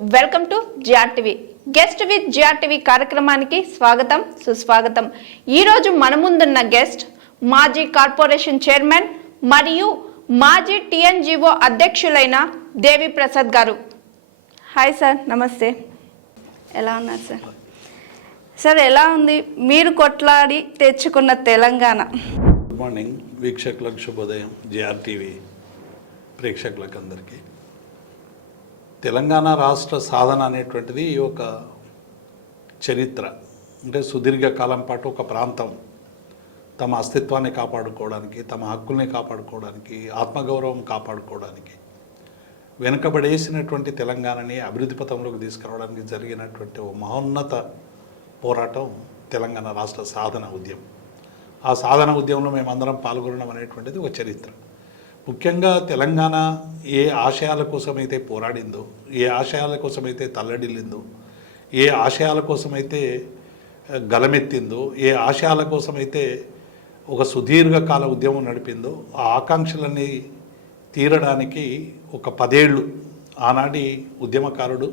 Welcome to GRTV. Guest with GRTV కార్యక్రమానికి స్వాగతం, సుస్వాగతం. ఈరోజు మన ముందున్న గెస్ట్ మాజీ కార్పొరేషన్ చైర్మన్ మరియు మాజీ టీఎన్జీఓ అధ్యక్షులైన దేవి ప్రసాద్ గారు. హాయ్ సార్, నమస్తే. ఎలా ఉన్నారు సార్? సార్, ఎలా ఉంది మీరు కొట్లాడి తెచ్చుకున్న తెలంగాణ? గుడ్ మార్నింగ్ వీక్షకులకు శుభోదయం. జిఆర్టీవీ ప్రేక్షకులకు అందరికీ తెలంగాణ రాష్ట్ర సాధన అనేటువంటిది ఒక చరిత్ర. అంటే సుదీర్ఘకాలం పాటు ఒక ప్రాంతం తమ అస్తిత్వాన్ని కాపాడుకోవడానికి, తమ హక్కుల్ని కాపాడుకోవడానికి, ఆత్మగౌరవం కాపాడుకోవడానికి, వెనుకబడేసినటువంటి తెలంగాణని అభివృద్ధి పథంలోకి తీసుకురావడానికి జరిగినటువంటి ఒక మహోన్నత పోరాటం తెలంగాణ రాష్ట్ర సాధన ఉద్యమం. ఆ సాధన ఉద్యమంలో మేమందరం పాల్గొనడం అనేటువంటిది ఒక చరిత్ర. ముఖ్యంగా తెలంగాణ ఏ ఆశయాల కోసమైతే పోరాడిందో, ఏ ఆశయాల కోసమైతే తల్లడిల్లిందో, ఏ ఆశయాల కోసమైతే గలమెత్తిందో, ఏ ఆశయాల కోసమైతే ఒక సుదీర్ఘకాల ఉద్యమం నడిపిందో, ఆ ఆకాంక్షలన్నీ తీరడానికి ఒక 10 ఏళ్ళు ఆనాటి ఉద్యమకారుడు,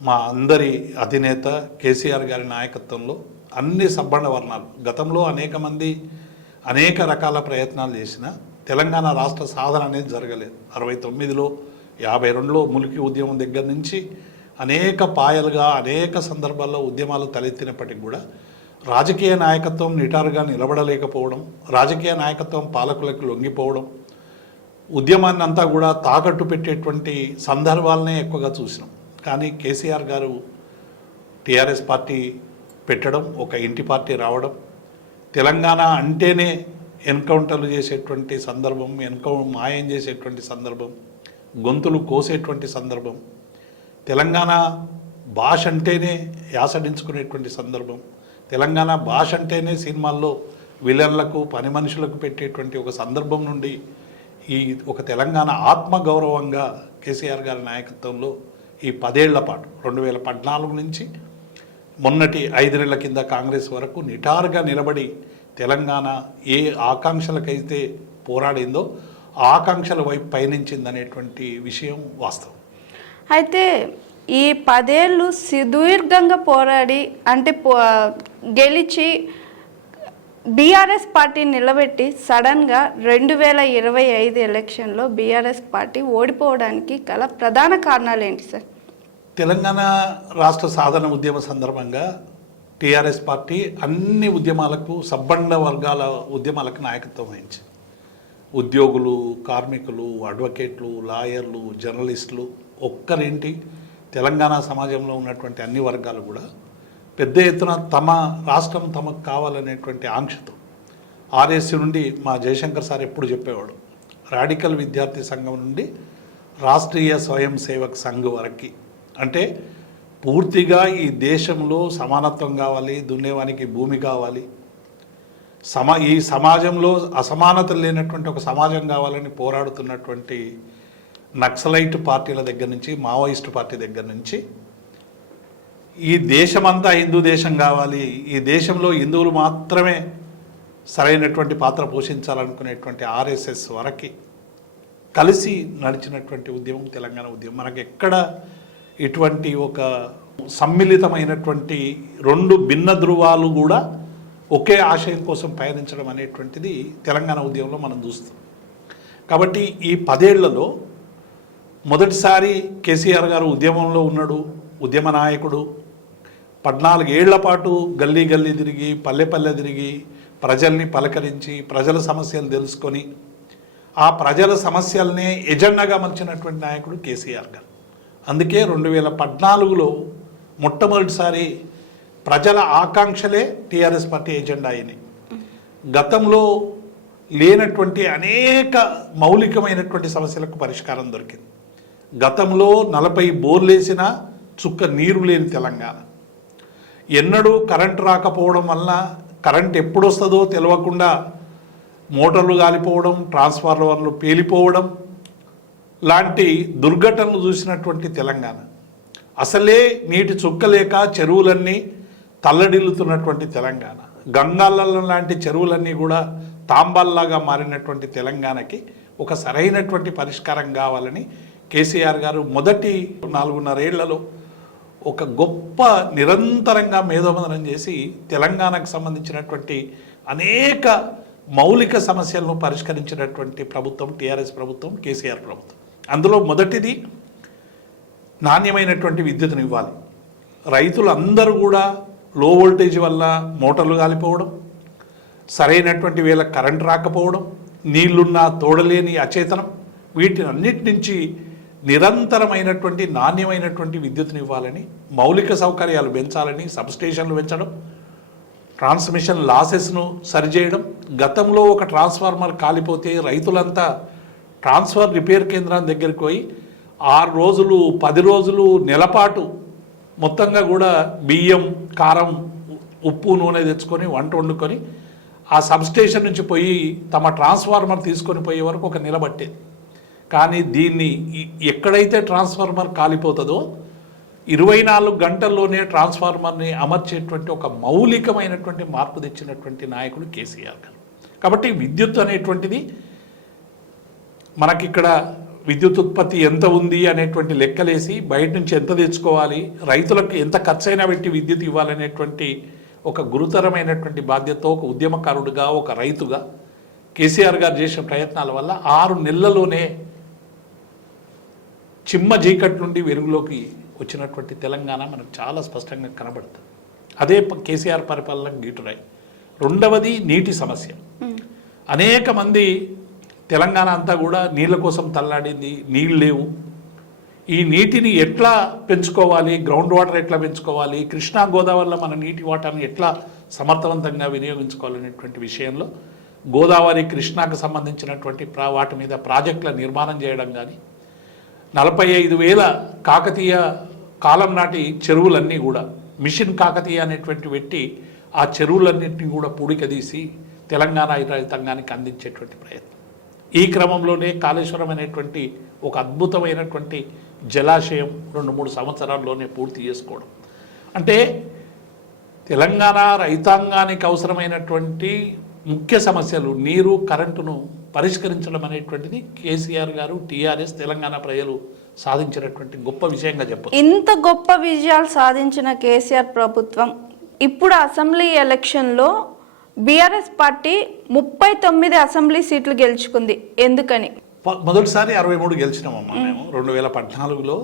మా అందరి అధినేత కేసీఆర్ గారి నాయకత్వంలో అన్ని సబ్బండ వర్ణాలు, గతంలో అనేక మంది అనేక రకాల ప్రయత్నాలు చేసిన తెలంగాణ రాష్ట్ర సాధన అనేది జరగలేదు. 69లో 52లో ములికి ఉద్యమం దగ్గర నుంచి అనేక పాయలుగా అనేక సందర్భాల్లో ఉద్యమాలు తలెత్తినప్పటికీ కూడా రాజకీయ నాయకత్వం నిటారుగా నిలబడలేకపోవడం, రాజకీయ నాయకత్వం పాలకులకు లొంగిపోవడం, ఉద్యమాన్ని అంతా కూడా తాకట్టు పెట్టేటువంటి సందర్భాలనే ఎక్కువగా చూసినాం. కానీ కేసీఆర్ గారు టీఆర్ఎస్ పార్టీ పెట్టడం, ఒక ఇంటి పార్టీ రావడం, తెలంగాణ అంటేనే ఎన్కౌంటర్లు చేసేటువంటి సందర్భం, మాయం చేసేటువంటి సందర్భం, గొంతులు కోసేటువంటి సందర్భం, తెలంగాణ భాష అంటేనే యాసడించుకునేటువంటి సందర్భం, తెలంగాణ భాష అంటేనే సినిమాల్లో విలన్లకు పని మనుషులకు పెట్టేటువంటి ఒక సందర్భం నుండి ఈ ఒక తెలంగాణ ఆత్మగౌరవంగా కేసీఆర్ గారి నాయకత్వంలో ఈ 10 ఏళ్ల పాటు 2014 నుంచి మొన్నటి 5 నెలల కింద కాంగ్రెస్ వరకు నిటారుగా నిలబడి తెలంగాణ ఏ ఆకాంక్షలకైతే పోరాడిందో ఆ ఆకాంక్షల వైపు పయనించిందనేటువంటి విషయం వాస్తవం. అయితే ఈ 10 ఏళ్ళు సుదీర్ఘంగా పోరాడి అంటే గెలిచి బీఆర్ఎస్ పార్టీ నిలబెట్టి సడన్గా 2025 ఎలక్షన్లో బీఆర్ఎస్ పార్టీ ఓడిపోవడానికి గల ప్రధాన కారణాలు ఏంటి సార్? తెలంగాణ రాష్ట్ర సాధన ఉద్యమ సందర్భంగా టీఆర్ఎస్ పార్టీ అన్ని ఉద్యమాలకు, సబ్బండ వర్గాల ఉద్యమాలకు నాయకత్వం వహించింది. ఉద్యోగులు, కార్మికులు, అడ్వకేట్లు, లాయర్లు, జర్నలిస్టులు ఒక్కరేంటి, తెలంగాణ సమాజంలో ఉన్నటువంటి అన్ని వర్గాలు కూడా పెద్ద ఎత్తున తమ రాష్ట్రం తమకు కావాలనేటువంటి ఆంక్షతో ఆర్ఎస్సీ నుండి మా జయశంకర్ సార్ ఎప్పుడు చెప్పేవాడు, రాడికల్ విద్యార్థి సంఘం నుండి రాష్ట్రీయ స్వయం సేవక్ సంఘ్ వరకు, అంటే పూర్తిగా ఈ దేశంలో సమానత్వం కావాలి, దున్నేవానికి భూమి కావాలి, ఈ సమాజంలో అసమానతలు లేనటువంటి ఒక సమాజం కావాలని పోరాడుతున్నటువంటి నక్సలైట్ పార్టీల దగ్గర నుంచి, మావోయిస్టు పార్టీ దగ్గర నుంచి, ఈ దేశమంతా హిందూ దేశం కావాలి, ఈ దేశంలో హిందువులు మాత్రమే సరైనటువంటి పాత్ర పోషించాలనుకునేటువంటి ఆర్ఎస్ఎస్ వరకు కలిసి నడిచినటువంటి ఉద్యమం తెలంగాణ ఉద్యమం. మనకు ఎక్కడ ఇటువంటి ఒక సమ్మిళితమైనటువంటి 2 భిన్న ధృవాలు కూడా ఒకే ఆశయం కోసం పయనించడం అనేటువంటిది తెలంగాణ ఉద్యమంలో మనం చూస్తాం. కాబట్టి ఈ 10 ఏళ్లలో మొదటిసారి కేసీఆర్ గారు ఉద్యమంలో ఉన్నాడు, ఉద్యమ నాయకుడు. 14 ఏళ్ల పాటు గల్లీ గల్లీ తిరిగి, పల్లె పల్లె తిరిగి, ప్రజల్ని పలకరించి, ప్రజల సమస్యలు తెలుసుకొని, ఆ ప్రజల సమస్యలనే ఎజెండాగా మలిచినటువంటి నాయకుడు కేసీఆర్ గారు. అందుకే 2014లో మొట్టమొదటిసారి ప్రజల ఆకాంక్షలే టీఆర్ఎస్ పార్టీ ఎజెండా అయినాయి. గతంలో లేనటువంటి అనేక మౌలికమైనటువంటి సమస్యలకు పరిష్కారం దొరికింది. గతంలో 40 బోర్లేసిన చుక్క నీరు లేని తెలంగాణ, ఎన్నడూ కరెంటు రాకపోవడం వల్ల కరెంట్ ఎప్పుడు వస్తుందో తెలియకుండా మోటార్లు కాలిపోవడం, ట్రాన్స్ఫార్మర్లు పేలిపోవడం లాంటి దుర్ఘటనలు చూసినటువంటి తెలంగాణ, అసలే నీటి చుక్కలేక చెరువులన్నీ తల్లడిల్లుతున్నటువంటి తెలంగాణ, గంగాలలో లాంటి చెరువులన్నీ కూడా తాంబాల్లాగా మారినటువంటి తెలంగాణకి ఒక సరైనటువంటి పరిష్కారం కావాలని కేసీఆర్ గారు మొదటి 4.5 ఏళ్లలో ఒక గొప్ప నిరంతరంగా మేధోమథనం చేసి తెలంగాణకు సంబంధించినటువంటి అనేక మౌలిక సమస్యలను పరిష్కరించినటువంటి ప్రభుత్వం టీఆర్ఎస్ ప్రభుత్వం, కేసీఆర్ ప్రభుత్వం. అందులో మొదటిది నాణ్యమైనటువంటి విద్యుత్తును ఇవ్వాలి. రైతులు అందరూ కూడా లో వోల్టేజ్ వల్ల మోటార్లు కాలిపోవడం, సరైనటువంటి వేళ కరెంట్ రాకపోవడం, నీళ్లున్నా తోడలేని అచేతనం, వీటిని అన్నిటి నుంచి నిరంతరమైనటువంటి నాణ్యమైనటువంటి విద్యుత్తును ఇవ్వాలని, మౌలిక సౌకర్యాలు పెంచాలని, సబ్స్టేషన్లు పెంచడం, ట్రాన్స్మిషన్ లాసెస్ను సరిచేయడం. గతంలో ఒక ట్రాన్స్ఫార్మర్ కాలిపోతే రైతులంతా ట్రాన్స్ఫర్ రిపేర్ కేంద్రం దగ్గరికి పోయి 6 రోజులు 10 రోజులు నెలపాటు మొత్తంగా కూడా బియ్యం, కారం, ఉప్పు, నూనె తెచ్చుకొని వంట వండుకొని ఆ సబ్స్టేషన్ నుంచి పోయి తమ ట్రాన్స్ఫార్మర్ తీసుకొని పోయే వరకు ఒక నిలబట్టేది. కానీ దీన్ని ఎక్కడైతే ట్రాన్స్ఫార్మర్ కాలిపోతుందో 24 గంటల్లోనే ట్రాన్స్ఫార్మర్ని అమర్చేటువంటి ఒక మౌలికమైనటువంటి మార్పు తెచ్చినటువంటి నాయకుడు కేసీఆర్ గారు. కాబట్టి విద్యుత్ అనేటువంటిది మనకిక్కడ విద్యుత్ ఉత్పత్తి ఎంత ఉంది అనేటువంటి లెక్కలేసి బయట నుంచి ఎంత తెచ్చుకోవాలి, రైతులకు ఎంత ఖర్చైనా పెట్టి విద్యుత్ ఇవ్వాలనేటువంటి ఒక గురుతరమైనటువంటి బాధ్యతతో ఒక ఉద్యమకారుడుగా, ఒక రైతుగా కేసీఆర్ గారు చేసిన ప్రయత్నాల వల్ల 6 నెలల్లోనే చిమ్మ చీకటి నుండి వెలుగులోకి వచ్చినటువంటి తెలంగాణ మనకు చాలా స్పష్టంగా కనబడుతుంది. అదే కేసీఆర్ పరిపాలనకు గీటురాయి. రెండవది నీటి సమస్య. అనేక మంది తెలంగాణ అంతా కూడా నీళ్ళ కోసం తల్లాడింది, నీళ్ళు లేవు. ఈ నీటిని ఎట్లా పెంచుకోవాలి, గ్రౌండ్ వాటర్ ఎట్లా పెంచుకోవాలి, కృష్ణా గోదావరిలో మన నీటి వాటాన్ని ఎట్లా సమర్థవంతంగా వినియోగించుకోవాలనేటువంటి విషయంలో గోదావరి, కృష్ణాకు సంబంధించినటువంటి వాటి మీద ప్రాజెక్టుల నిర్మాణం చేయడం కానీ, 45,000 కాకతీయ కాలం నాటి చెరువులన్నీ కూడా మిషన్ కాకతీయ అనేటువంటి పెట్టి ఆ చెరువులన్నింటినీ కూడా పూడికదీసి తెలంగాణ రైతాంగానికి అందించేటువంటి ప్రయత్నం. ఈ క్రమంలోనే కాళేశ్వరం అనేటువంటి ఒక అద్భుతమైనటువంటి జలాశయం 2-3 సంవత్సరాల్లోనే పూర్తి చేసుకోవడం. అంటే తెలంగాణ రైతాంగానికి అవసరమైనటువంటి ముఖ్య సమస్యలు నీరు, కరెంటును పరిష్కరించడం అనేటువంటిది కేసీఆర్ గారు, టీఆర్ఎస్, తెలంగాణ ప్రజలు సాధించినటువంటి గొప్ప విషయంగా చెప్పారు. ఇంత గొప్ప విజయాలు సాధించిన కేసీఆర్ ప్రభుత్వం ఇప్పుడు అసెంబ్లీ ఎలక్షన్లో బీఆర్ఎస్ పార్టీ 39 అసెంబ్లీ సీట్లు గెలుచుకుంది. ఎందుకని? మొదటిసారి 63 గెలిచినామమ్మా మేము. 2014లో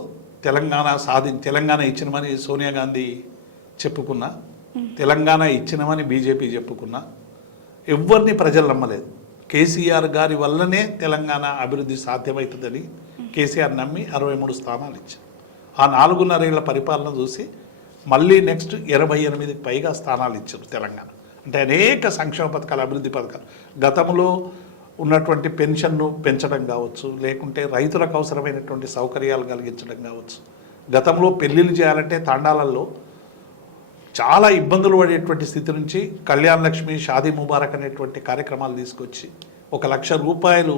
తెలంగాణ ఇచ్చినమని సోనియా గాంధీ చెప్పుకున్నా, తెలంగాణ ఇచ్చినమని బీజేపీ చెప్పుకున్నా, ఎవరిని ప్రజలు నమ్మలేదు. కేసీఆర్ గారి వల్లనే తెలంగాణ అభివృద్ధి సాధ్యమవుతుందని కేసీఆర్ నమ్మి 63 స్థానాలు ఇచ్చారు. ఆ 4.5 ఏళ్ల పరిపాలన చూసి మళ్ళీ నెక్స్ట్ 88కి పైగా స్థానాలు ఇచ్చారు తెలంగాణ. అంటే అనేక సంక్షేమ పథకాలు, అభివృద్ధి పథకాలు, గతంలో ఉన్నటువంటి పెన్షన్ను పెంచడం కావచ్చు, లేకుంటే రైతులకు అవసరమైనటువంటి సౌకర్యాలు కలిగించడం కావచ్చు. గతంలో పెళ్ళిళ్ళు చేయాలంటే తాండాలల్లో చాలా ఇబ్బందులు పడేటువంటి స్థితి నుంచి కళ్యాణ లక్ష్మి, షాదీ ముబారక్ అనేటువంటి కార్యక్రమాలు తీసుకొచ్చి 1,00,000 రూపాయలు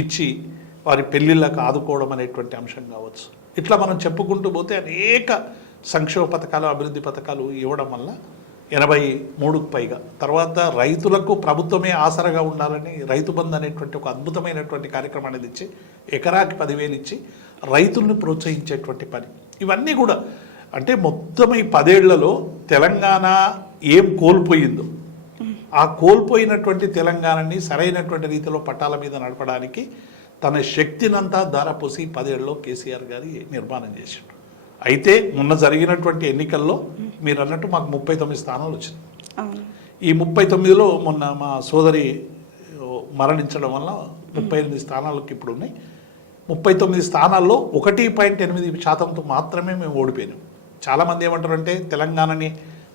ఇచ్చి వారి పెళ్ళిళ్ళకు ఆదుకోవడం అనేటువంటి అంశం కావచ్చు. ఇట్లా మనం చెప్పుకుంటూ పోతే అనేక సంక్షేమ పథకాలు, అభివృద్ధి పథకాలు ఇవ్వడం వల్ల 83కు పైగా. తర్వాత రైతులకు ప్రభుత్వమే ఆసరగా ఉండాలని రైతు బంధు అనేటువంటి ఒక అద్భుతమైనటువంటి కార్యక్రమాన్ని ఇచ్చి ఎకరాకి 10,000 ఇచ్చి రైతులను ప్రోత్సహించేటువంటి పని. ఇవన్నీ కూడా అంటే మొత్తం ఈ 10 ఏళ్లలో తెలంగాణ ఏం కోల్పోయిందో ఆ కోల్పోయినటువంటి తెలంగాణని సరైనటువంటి రీతిలో పట్టాల మీద నడపడానికి తన శక్తినంతా ధారపోసి 10 ఏళ్లలో కేసీఆర్ గారి నిర్మాణం చేశాడు. అయితే మొన్న జరిగినటువంటి ఎన్నికల్లో మీరు అన్నట్టు మాకు 39 స్థానాలు వచ్చింది. ఈ 39లో మొన్న మా సోదరి మరణించడం వల్ల 38 స్థానాలకు ఇప్పుడు ఉన్నాయి. 39 స్థానాల్లో 1.8% మాత్రమే మేము ఓడిపోయినాం. చాలామంది ఏమంటారంటే తెలంగాణని,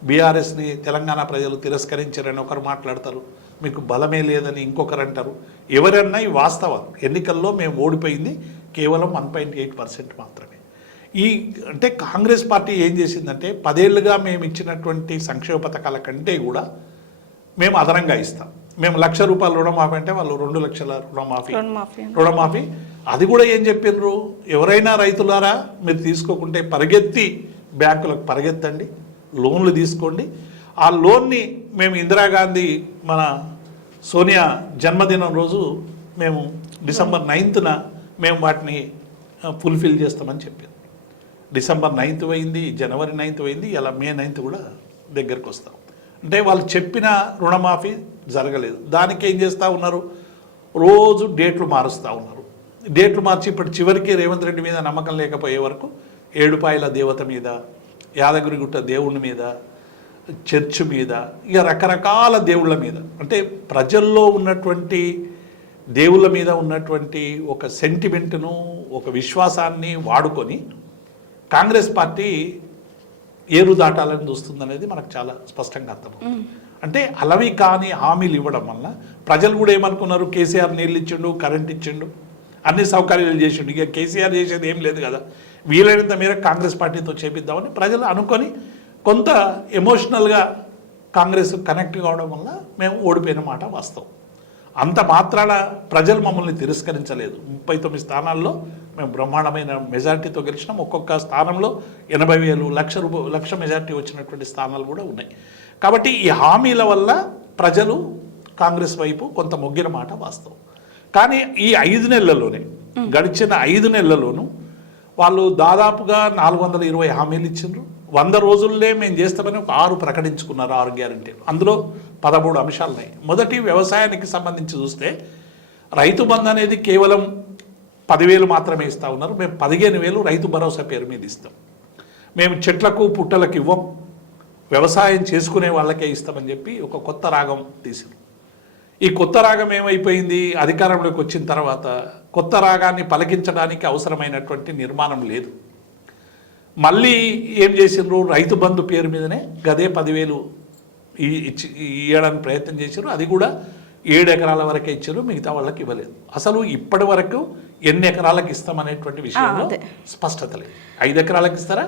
బీఆర్ఎస్ని తెలంగాణ ప్రజలు తిరస్కరించారని ఒకరు మాట్లాడతారు, మీకు బలమే లేదని ఇంకొకరు అంటారు. ఎవరన్నా ఈ వాస్తవాలు. ఎన్నికల్లో మేము ఓడిపోయింది కేవలం 1.8% మాత్రమే. అంటే కాంగ్రెస్ పార్టీ ఏం చేసిందంటే 10 ఏళ్లుగా మేము ఇచ్చినటువంటి సంక్షేమ పథకాల కంటే కూడా మేము అదనంగా ఇస్తాం. మేము 1,00,000 రూపాయలు రుణమాఫీ అంటే వాళ్ళు 2 లక్షల రుణమాఫీ. అది కూడా ఏం చెప్పినారు, ఎవరైనా రైతులారా మీరు తీసుకోకుంటే పరిగెత్తి బ్యాంకులకు పరిగెత్తండి, లోన్లు తీసుకోండి. ఆ లోన్ని మేము ఇందిరాగాంధీ మన సోనియా జన్మదినం రోజు మేము December 9న మేము వాటిని ఫుల్ఫిల్ చేస్తామని చెప్పారు. డిసెంబర్ 9th పోయింది, జనవరి 9th పోయింది, ఇలా మే 9th కూడా దగ్గరకు వస్తాం. అంటే వాళ్ళు చెప్పిన రుణమాఫీ జరగలేదు. దానికి ఏం చేస్తూ ఉన్నారు, రోజు డేట్లు మారుస్తూ ఉన్నారు. డేట్లు మార్చి ఇప్పుడు చివరికి రేవంత్ రెడ్డి మీద నమ్మకం లేకపోయే వరకు ఏడుపాయల దేవత మీద, యాదగిరిగుట్ట దేవుని మీద, చర్చ్ మీద, ఇక రకరకాల దేవుళ్ళ మీద, అంటే ప్రజల్లో ఉన్నటువంటి దేవుళ్ళ మీద ఉన్నటువంటి ఒక సెంటిమెంట్ను, ఒక విశ్వాసాన్ని వాడుకొని కాంగ్రెస్ పార్టీ ఏరు దాటాలని చూస్తుందనేది మనకు చాలా స్పష్టంగా అర్థమవుతుంది. అంటే అలవి కాని హామీలు ఇవ్వడం వల్ల ప్రజలు కూడా ఏమనుకున్నారు, కేసీఆర్ నీళ్ళు ఇచ్చిండు, కరెంట్ ఇచ్చిండు, అన్ని సౌకర్యాలు చేసిండు, ఇక కేసీఆర్ చేసేది ఏం లేదు కదా, వీలైనంత మేర కాంగ్రెస్ పార్టీతో చేపిద్దామని ప్రజలు అనుకొని కొంత ఎమోషనల్గా కాంగ్రెస్ కనెక్ట్ కావడం వల్ల మేము ఓడిపోయిన మాట వాస్తవం. అంత మాత్రాన ప్రజలు మమ్మల్ని తిరస్కరించలేదు. 39 స్థానాల్లో మేము బ్రహ్మాండమైన మెజార్టీతో గెలిచినాం. ఒక్కొక్క స్థానంలో 80,000 లక్ష మెజార్టీ వచ్చినటువంటి స్థానాలు కూడా ఉన్నాయి. కాబట్టి ఈ హామీల వల్ల ప్రజలు కాంగ్రెస్ వైపు కొంత మొగ్గిన మాట వాస్తవం. కానీ ఈ 5 నెలల్లోనే, గడిచిన 5 నెలల్లోనూ వాళ్ళు దాదాపుగా 420 హామీలు ఇచ్చిండ్రు. 100 రోజుల్లో మేము చేస్తామని ఒక 6 ప్రకటించుకున్నారు, 6 గ్యారంటీలు. అందులో 13 అంశాలు ఉన్నాయి. మొదటి వ్యవసాయానికి సంబంధించి చూస్తే రైతు బంధు అనేది కేవలం 10,000 మాత్రమే ఇస్తూ ఉన్నారు. మేము 15,000 రైతు భరోసా పేరు మీద ఇస్తాం. మేము చెట్లకు పుట్టలకు ఇవ్వం, వ్యవసాయం చేసుకునే వాళ్ళకే ఇస్తామని చెప్పి ఒక కొత్త రాగం తీసారు. ఈ కొత్త రాగం ఏమైపోయింది, అధికారంలోకి వచ్చిన తర్వాత కొత్త రాగాన్ని పలికించడానికి అవసరమైనటువంటి నిర్మాణం లేదు. మళ్ళీ ఏం చేసిండ్రు, రైతు బంధు పేరు మీదనే గదే 10,000 ఇవ్వడానికి ప్రయత్నం చేశారు. అది కూడా 7 ఎకరాల వరకే ఇచ్చారు, మిగతా వాళ్ళకి ఇవ్వలేదు. అసలు ఇప్పటి వరకు ఎన్ని ఎకరాలకు ఇస్తామనేటువంటి విషయంలో స్పష్టత లేదు. 5 ఎకరాలకు ఇస్తారా,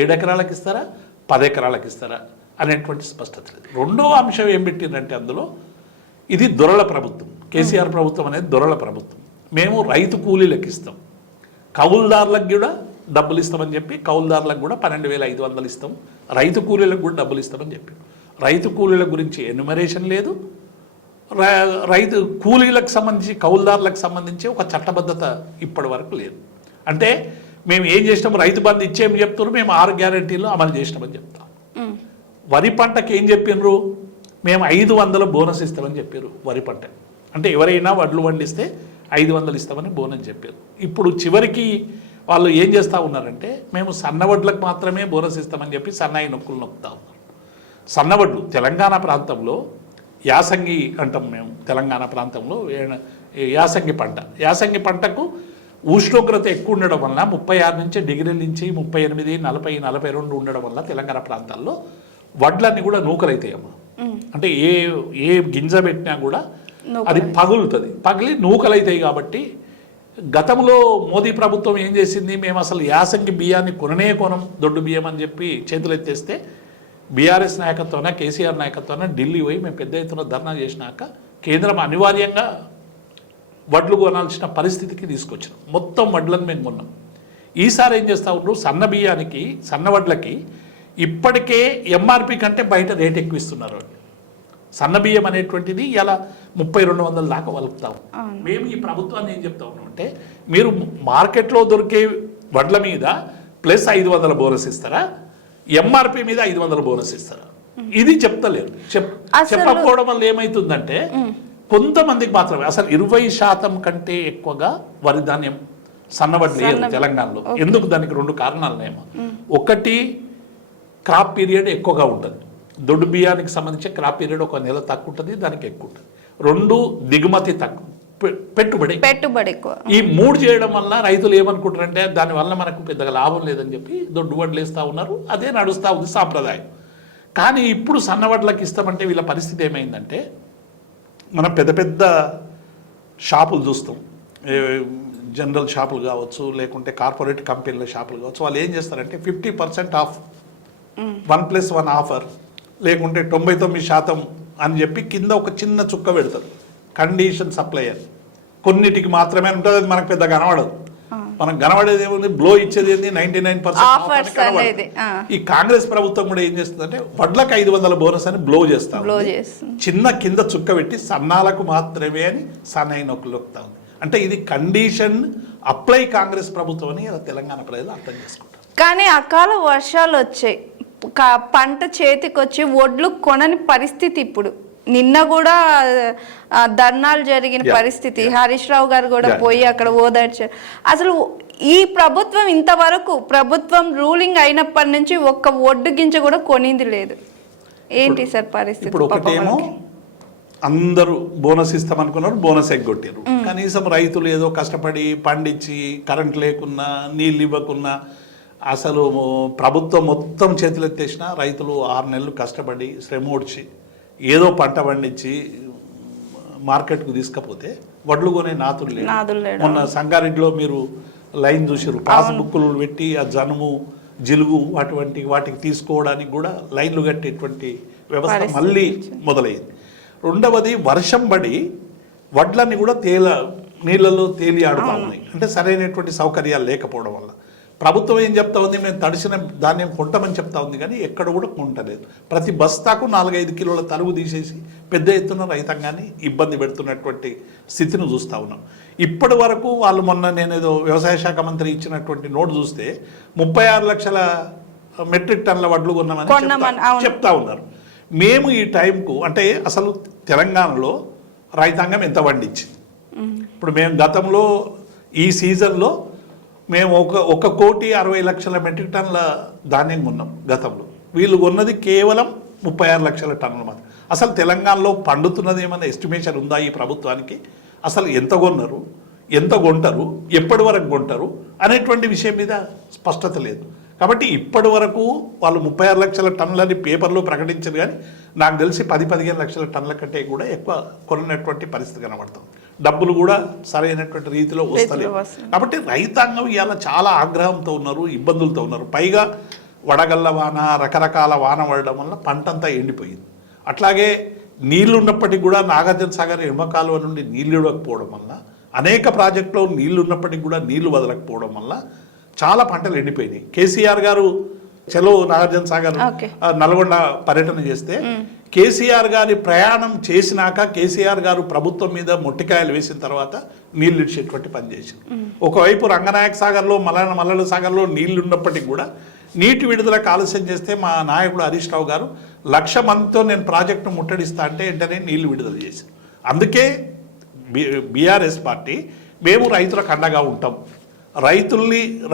7 ఎకరాలకు ఇస్తారా, 10 ఎకరాలకు ఇస్తారా అనేటువంటి స్పష్టత లేదు. రెండో అంశం ఏం పెట్టిందంటే అందులో, ఇది దొరల ప్రభుత్వం, కేసీఆర్ ప్రభుత్వం అనేది దొరల ప్రభుత్వం. మేము రైతు కూలీలకు ఇస్తాం, కౌలుదారులకు కూడా డబ్బులు ఇస్తామని చెప్పి కౌలుదారులకు కూడా 12,500 ఇస్తాం, రైతు కూలీలకు కూడా డబ్బులు ఇస్తామని చెప్పి. రైతు కూలీల గురించి ఎన్యుమరేషన్ లేదు, రైతు కూలీలకు సంబంధించి కౌలుదారులకు సంబంధించి ఒక చట్టబద్ధత ఇప్పటి వరకు లేదు. అంటే మేము ఏం చేసినాం, రైతు బంధు ఇచ్చేమని చెప్తున్నారు, మేము 6 గ్యారెంటీలు అమలు చేసినామని చెప్తాం. వరి పంటకి ఏం చెప్పినారు, మేము 500 బోనస్ ఇస్తామని చెప్పారు వరి పంట. అంటే ఎవరైనా వడ్లు పండిస్తే 500 ఇస్తామని బోనస్ చెప్పారు. ఇప్పుడు చివరికి వాళ్ళు ఏం చేస్తూ ఉన్నారంటే, మేము సన్నవడ్లకు మాత్రమే బోనస్ ఇస్తామని చెప్పి సన్నాయి నొక్కులు నొక్కుతూ ఉన్నారు. సన్నవడ్లు తెలంగాణ ప్రాంతంలో యాసంగి అంటాం మేము, తెలంగాణ ప్రాంతంలో యాసంగి పంట, యాసంగి పంటకు ఉష్ణోగ్రత ఎక్కువ ఉండడం వల్ల 36 డిగ్రీల నుంచి 38, 40, 42 ఉండడం వల్ల తెలంగాణ ప్రాంతాల్లో వడ్లన్నీ కూడా నూకలైతాయమ్మా. అంటే ఏ గింజ పెట్టినా కూడా అది పగులుతుంది, పగిలి నూకలైతాయి. కాబట్టి గతంలో మోదీ ప్రభుత్వం ఏం చేసింది, మేము అసలు యాసంగి బియ్యాన్ని కొనం, దొడ్డు బియ్యం అని చెప్పి చేతులు ఎత్తేస్తే బీఆర్ఎస్ నాయకత్వాన, కేసీఆర్ నాయకత్వాన ఢిల్లీ పోయి మేము పెద్ద ఎత్తున ధర్నా చేసినాక కేంద్రం అనివార్యంగా వడ్లు కొనాల్సిన పరిస్థితికి తీసుకొచ్చినాం. మొత్తం వడ్లను మేము కొన్నాం. ఈసారి ఏం చేస్తూ ఉన్నారు, సన్న బియ్యానికి, సన్న వడ్లకి ఇప్పటికే ఎంఆర్పి కంటే బయట రేట్ ఎక్కువ ఇస్తున్నారు. సన్న బియ్యం అనేటువంటిది ఇలా 3,200 దాకా వలుపుతాము. మేము ఈ ప్రభుత్వాన్ని ఏం చెప్తా ఉన్నాం అంటే, మీరు మార్కెట్లో దొరికే వడ్ల మీద ప్లస్ 500 బోనస్ ఇస్తారా, ఎంఆర్పి మీద 500 బోనస్ ఇస్తారా, ఇది చెప్తలేరు. చెప్పకపోవడం వల్ల ఏమవుతుందంటే, కొంతమందికి మాత్రమే, అసలు 20% కంటే ఎక్కువగా వరి ధాన్యం సన్నవడ్లు లేదు తెలంగాణలో. ఎందుకు, దానికి 2 కారణాలునేమో. ఒకటి, క్రాప్ పీరియడ్ ఎక్కువగా ఉంటుంది, దొడ్డు బియ్యానికి సంబంధించి క్రాప్ పీరియడ్ 1 నెల తక్కువ ఉంటుంది, దానికి ఎక్కువ ఉంటుంది. 2, దిగుమతి తక్కువ, పెట్టుబడి ఎక్కువ. ఈ 3 చేయడం వల్ల రైతులు ఏమనుకుంటారంటే, దానివల్ల మనకు పెద్దగా లాభం లేదని చెప్పి దొడ్డు వడ్లు వేస్తూ ఉన్నారు. అదే నడుస్తూ ఉంది సాంప్రదాయం. కానీ ఇప్పుడు సన్నవడ్లకు ఇస్తామంటే వీళ్ళ పరిస్థితి ఏమైందంటే, మనం పెద్ద పెద్ద షాపులు చూస్తాం, జనరల్ షాపులు కావచ్చు, లేకుంటే కార్పొరేట్ కంపెనీల షాపులు కావచ్చు. వాళ్ళు ఏం చేస్తారంటే 50% ఆఫ్, 1+1 ఆఫర్, లేకుంటే 99% అని చెప్పి కింద ఒక చిన్న చుక్క పెడతారు, కండిషన్ సప్లయర్. కొన్నిటికి మాత్రమే ఉంటుంది, అది మనకు పెద్ద కనబడదు. మనకు కనబడేది ఏముంది, బ్లో ఇచ్చేది ఏంది, 99%. ఈ కాంగ్రెస్ ప్రభుత్వం కూడా ఏం చేస్తుందంటే, వడ్లకు 500 బోనస్ అని బ్లో చేస్తాం, చిన్న కింద చుక్క పెట్టి సన్నాలకు మాత్రమే అని సన్నాయి నొక్కులు నొక్కుతా ఉంది. అంటే ఇది కండిషన్ అప్లై కాంగ్రెస్ ప్రభుత్వం అని ఇలా తెలంగాణ ప్రజలు అర్థం చేసుకుంటారు. కానీ అకాల వర్షాలు వచ్చాయి, పంట చేతికి వచ్చి ఒడ్లు కొనని పరిస్థితి ఇప్పుడు. నిన్న కూడా ధర్నాలు జరిగిన పరిస్థితి. హరీష్ రావు గారు కూడా పోయి అక్కడ ఓదార్చారు. అసలు ఈ ప్రభుత్వం ఇంతవరకు ప్రభుత్వం రూలింగ్ అయినప్పటి నుంచి ఒక్క ఒడ్డు గింజ కూడా కొనింది లేదు. ఏంటి సార్ పరిస్థితి? ఇప్పుడు ఒకటేమో అందరూ బోనస్ ఇస్తామనుకున్నారు, బోనస్ ఎగ్గొట్టారు. కనీసం రైతులు ఏదో కష్టపడి పండించి కరెంట్ లేకున్నా నీళ్ళు ఇవ్వకున్నా అసలు ప్రభుత్వం మొత్తం చేతులెత్తేసిన రైతులు 6 నెలలు కష్టపడి శ్రమ ఓడ్చి ఏదో పంట పండించి మార్కెట్కు తీసుకపోతే వడ్లు కొనే నాతులు లేవు. మొన్న సంగారెడ్డిలో మీరు లైన్ చూసారు, పాస్బుక్లు పెట్టి ఆ జనుము జిలుగు వాటికి తీసుకోవడానికి కూడా లైన్లు కట్టేటువంటి వ్యవస్థ మళ్ళీ మొదలైంది. రెండవది వర్షం పడి వడ్లన్నీ కూడా నీళ్ళలో తేలి ఆడుతూ ఉన్నాయి. అంటే సరైనటువంటి సౌకర్యాలు లేకపోవడం వల్ల ప్రభుత్వం ఏం చెప్తా ఉంది, మేము తడిసిన ధాన్యం కొంటామని చెప్తా ఉంది, కానీ ఎక్కడ కూడా కొంటలేదు. ప్రతి బస్తాకు 4-5 కిలోల తరుగు తీసేసి పెద్ద ఎత్తున రైతాంగాన్ని ఇబ్బంది పెడుతున్నటువంటి స్థితిని చూస్తూ ఉన్నాం. ఇప్పటి వరకు వాళ్ళు మొన్న నేనేదో వ్యవసాయ శాఖ మంత్రి ఇచ్చినటువంటి నోటు చూస్తే 36 లక్షల మెట్రిక్ టన్నుల వడ్లు కొన్నామని చెప్తా ఉన్నారు. మేము ఈ టైంకు అంటే అసలు తెలంగాణలో రైతాంగం ఎంత పండించింది? ఇప్పుడు మేము గతంలో ఈ సీజన్లో మేము 1,60,60,00,000 మెట్రిక్ టన్నుల ధాన్యం కొన్నాం గతంలో. వీళ్ళు కొన్నది కేవలం 36 లక్షల టన్నులు మాత్రం. అసలు తెలంగాణలో పండుతున్నది ఏమైనా ఎస్టిమేషన్ ఉందా ఈ ప్రభుత్వానికి? అసలు ఎంత కొన్నారు, ఎంత కొంటారు, ఎప్పటి వరకు కొంటారు అనేటువంటి విషయం మీద స్పష్టత లేదు. కాబట్టి ఇప్పటి వరకు వాళ్ళు 36 లక్షల టన్నులని పేపర్లో ప్రకటించారు, కానీ నాకు తెలిసి 10-15 లక్షల టన్నుల కంటే కూడా ఎక్కువ కొన్నటువంటి పరిస్థితి కనబడుతుంది. డబ్బులు కూడా సరైనటువంటి రీతిలో వస్తలేదు. కాబట్టి రైతాంగం ఇవాళ చాలా ఆగ్రహంతో ఉన్నారు, ఇబ్బందులతో ఉన్నారు. పైగా వడగళ్ళ వాన, రకరకాల వాన పడడం వల్ల పంట అంతా ఎండిపోయింది. అట్లాగే నీళ్లు ఉన్నప్పటికీ కూడా నాగార్జున సాగర్ ఎడమ కాలువ నుండి నీళ్లు ఇవ్వకపోవడం వల్ల, అనేక ప్రాజెక్టులో నీళ్లు ఉన్నప్పటికీ కూడా నీళ్లు వదలకపోవడం వల్ల చాలా పంటలు ఎండిపోయినాయి. కేసీఆర్ గారు చలో నాగార్జున సాగర్ నల్గొండ పర్యటన చేస్తే కేసీఆర్ గారి ప్రయాణం చేసినాక కేసీఆర్ గారు ప్రభుత్వం మీద మొట్టికాయలు వేసిన తర్వాత నీళ్లు ఇచ్చేటువంటి పని చేశారు. ఒకవైపు రంగనాయక సాగర్లో మల్లన సాగర్లో నీళ్లు ఉన్నప్పటికీ కూడా నీటి విడుదలకు ఆలస్యం చేస్తే మా నాయకుడు హరీష్ రావు గారు 1,00,000 మందితో నేను ప్రాజెక్టును ముట్టడిస్తా అంటే వెంటనే నీళ్లు విడుదల చేశారు. అందుకే బీఆర్ఎస్ పార్టీ మేము రైతులకు అండగా ఉంటాం,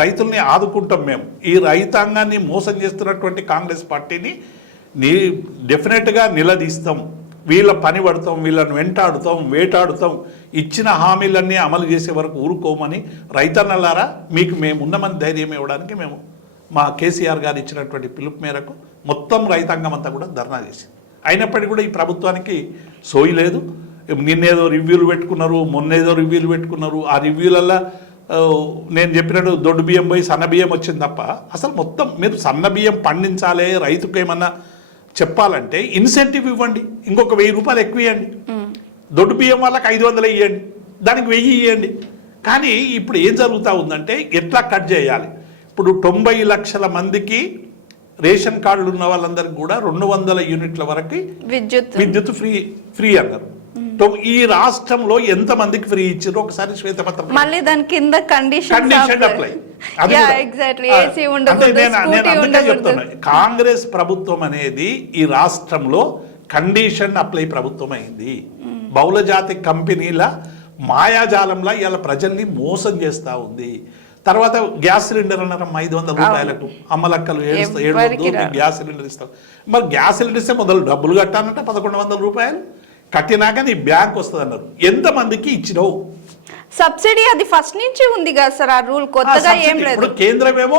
రైతుల్ని ఆదుకుంటాం. మేము ఈ రైతాంగాన్ని మోసం చేస్తున్నటువంటి కాంగ్రెస్ పార్టీని డెఫినెట్గా నిలదీస్తాం, వీళ్ళ పని పడతాం, వీళ్ళని వెంటాడుతాం, వేటాడుతాం, ఇచ్చిన హామీలన్నీ అమలు చేసే వరకు ఊరుకోమని రైతన్నలారా మీకు మేము ఉన్నామని ధైర్యం ఇవ్వడానికి మేము మా కేసీఆర్ గారు ఇచ్చినటువంటి పిలుపు మేరకు మొత్తం రైతాంగం అంతా కూడా ధర్నా చేసింది. అయినప్పటికీ కూడా ఈ ప్రభుత్వానికి సోయి లేదు. నిన్నేదో రివ్యూలు పెట్టుకున్నారు, మొన్నేదో రివ్యూలు పెట్టుకున్నారు. ఆ రివ్యూలల్లో నేను చెప్పినట్టు దొడ్డు బియ్యం పోయి సన్న బియ్యం వచ్చింది తప్ప అసలు మొత్తం మీరు సన్న బియ్యం పండించాలి, రైతుకు ఏమన్నా చెప్పాలంటే ఇన్సెంటివ్ ఇవ్వండి, ఇంకొక 1000 రూపాయలు ఎక్కువ ఇవ్వండి. దొడ్డు బియ్యం వాళ్ళకి 500 ఇవ్వండి, దానికి 1000 ఇవ్వండి. కానీ ఇప్పుడు ఏం జరుగుతూ ఉందంటే ఎట్లా కట్ చేయాలి? ఇప్పుడు 90 లక్షల మందికి రేషన్ కార్డులు ఉన్న వాళ్ళందరికీ కూడా 200 యూనిట్ల వరకు విద్యుత్ ఫ్రీ అన్నారు. ఈ రాష్ట్రంలో ఎంత మందికి ఫ్రీ ఇచ్చారు ఒకసారి శ్వేతపత్రం మళ్ళీ దాని కింద కండిషన్ అప్లై. చెప్తున్నా, కాంగ్రెస్ ప్రభుత్వం అనేది ఈ రాష్ట్రంలో కండిషన్ అప్లై ప్రభుత్వం అయింది. బహుళజాతి కంపెనీల మాయాజాలంలో ఇలా ప్రజల్ని మోసం చేస్తూ ఉంది. తర్వాత గ్యాస్ సిలిండర్ అన్నారు 500 రూపాయలకు అమ్మలక్కలు 700 గ్యాస్ సిలిండర్ ఇస్తాం. మరి గ్యాస్ సిలిండర్ ఇస్తే మొదలు డబ్బులు కట్టాలంటే 1100 రూపాయలు కట్టినాక నీ బ్యాంక్ వస్తుంది అన్నారు. ఎంతమందికి ఇచ్చినావు సబ్సిడీ? అది ఫస్ట్ నుంచి ఉంది కదా సార్, ఆ రూల్ కొత్తగా ఏం లేదు. ఇప్పుడు కేంద్రం ఏమో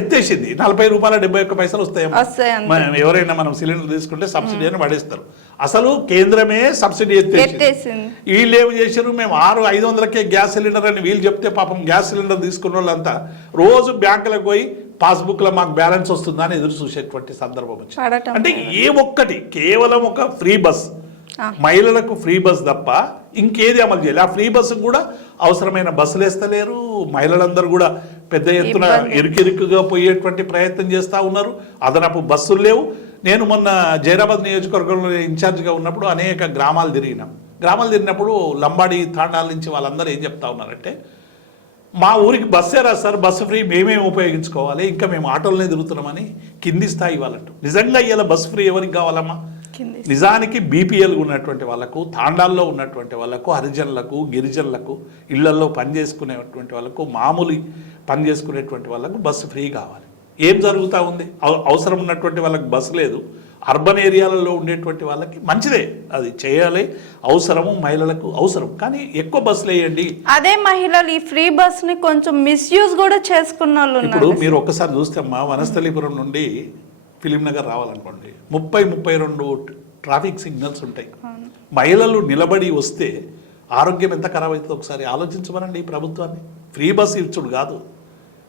ఎత్తేసింది, 40 రూపాయల 71 పైసలు వస్తాయేమో. ఎవరైనా మనం సిలిండర్ తీసుకుంటే సబ్సిడీ అని పడేస్తారు. అసలు కేంద్రమే సబ్సిడీ ఎత్తేసింది. వీళ్ళు ఏమి చేశారు, మేము 500కే గ్యాస్ సిలిండర్ అని వీళ్ళు చెప్తే పాపం గ్యాస్ సిలిండర్ తీసుకున్న వాళ్ళంతా రోజు బ్యాంకులకు పోయి పాస్బుక్లో మాకు బ్యాలెన్స్ వస్తుందా అని ఎదురు చూసేటువంటి సందర్భం వచ్చింది. అంటే ఏ ఒక్కటి కేవలం ఒక ఫ్రీ బస్, మహిళలకు ఫ్రీ బస్ తప్ప ఇంకేది అమలు చేయాలి. ఆ ఫ్రీ బస్సు కూడా అవసరమైన బస్సులు వేస్తలేరు. మహిళలందరూ కూడా పెద్ద ఎత్తున ఇరుకిరుకుగా పోయేటువంటి ప్రయత్నం చేస్తూ ఉన్నారు. అదనపు బస్సులు లేవు. నేను మొన్న జైరాబాద్ నియోజకవర్గంలో ఇన్ఛార్జిగా ఉన్నప్పుడు అనేక గ్రామాలు తిరిగినప్పుడు లంబాడి తాండాల నుంచి వాళ్ళందరూ ఏం చెప్తా ఉన్నారంటే మా ఊరికి బస్సే రా సార్, బస్సు ఫ్రీ మేమేం ఉపయోగించుకోవాలి, ఇంకా మేము ఆటోలనే తిరుగుతున్నామని కింది స్థాయి వాళ్ళంటూ. నిజంగా ఇలా బస్సు ఫ్రీ ఎవరికి కావాలమ్మా? నిజానికి బీపీఎల్ ఉన్నటువంటి వాళ్ళకు, తాండాల్లో ఉన్నటువంటి వాళ్ళకు, హరిజనులకు, గిరిజనులకు, ఇళ్లల్లో పని చేసుకునేటువంటి వాళ్ళకు, మామూలు పని చేసుకునేటువంటి వాళ్ళకు బస్సు ఫ్రీ కావాలి. ఏం జరుగుతూ ఉంది? అవసరం ఉన్నటువంటి వాళ్ళకి బస్సు లేదు. అర్బన్ ఏరియాలలో ఉండేటువంటి వాళ్ళకి మంచిదే, అది చేయాలి, అవసరము, మహిళలకు అవసరం, కానీ ఎక్కువ బస్సులు వేయండి. అదే మహిళలు ఈ ఫ్రీ బస్ ని కొంచెం మిస్యూజ్ కూడా చేసుకున్న వాళ్ళు. ఇప్పుడు మీరు ఒక్కసారి చూస్తే అమ్మా, వనస్థలీపురం నుండి ఫిలిం నగర్ రావాలనుకోండి, 32 ట్రాఫిక్ సిగ్నల్స్ ఉంటాయి. మహిళలు నిలబడి వస్తే ఆరోగ్యం ఎంత ఖరాబ్ అవుతుందో ఒకసారి ఆలోచించమనండి ఈ ప్రభుత్వాన్ని. ఫ్రీ బస్సు ఇచ్చుడు కాదు,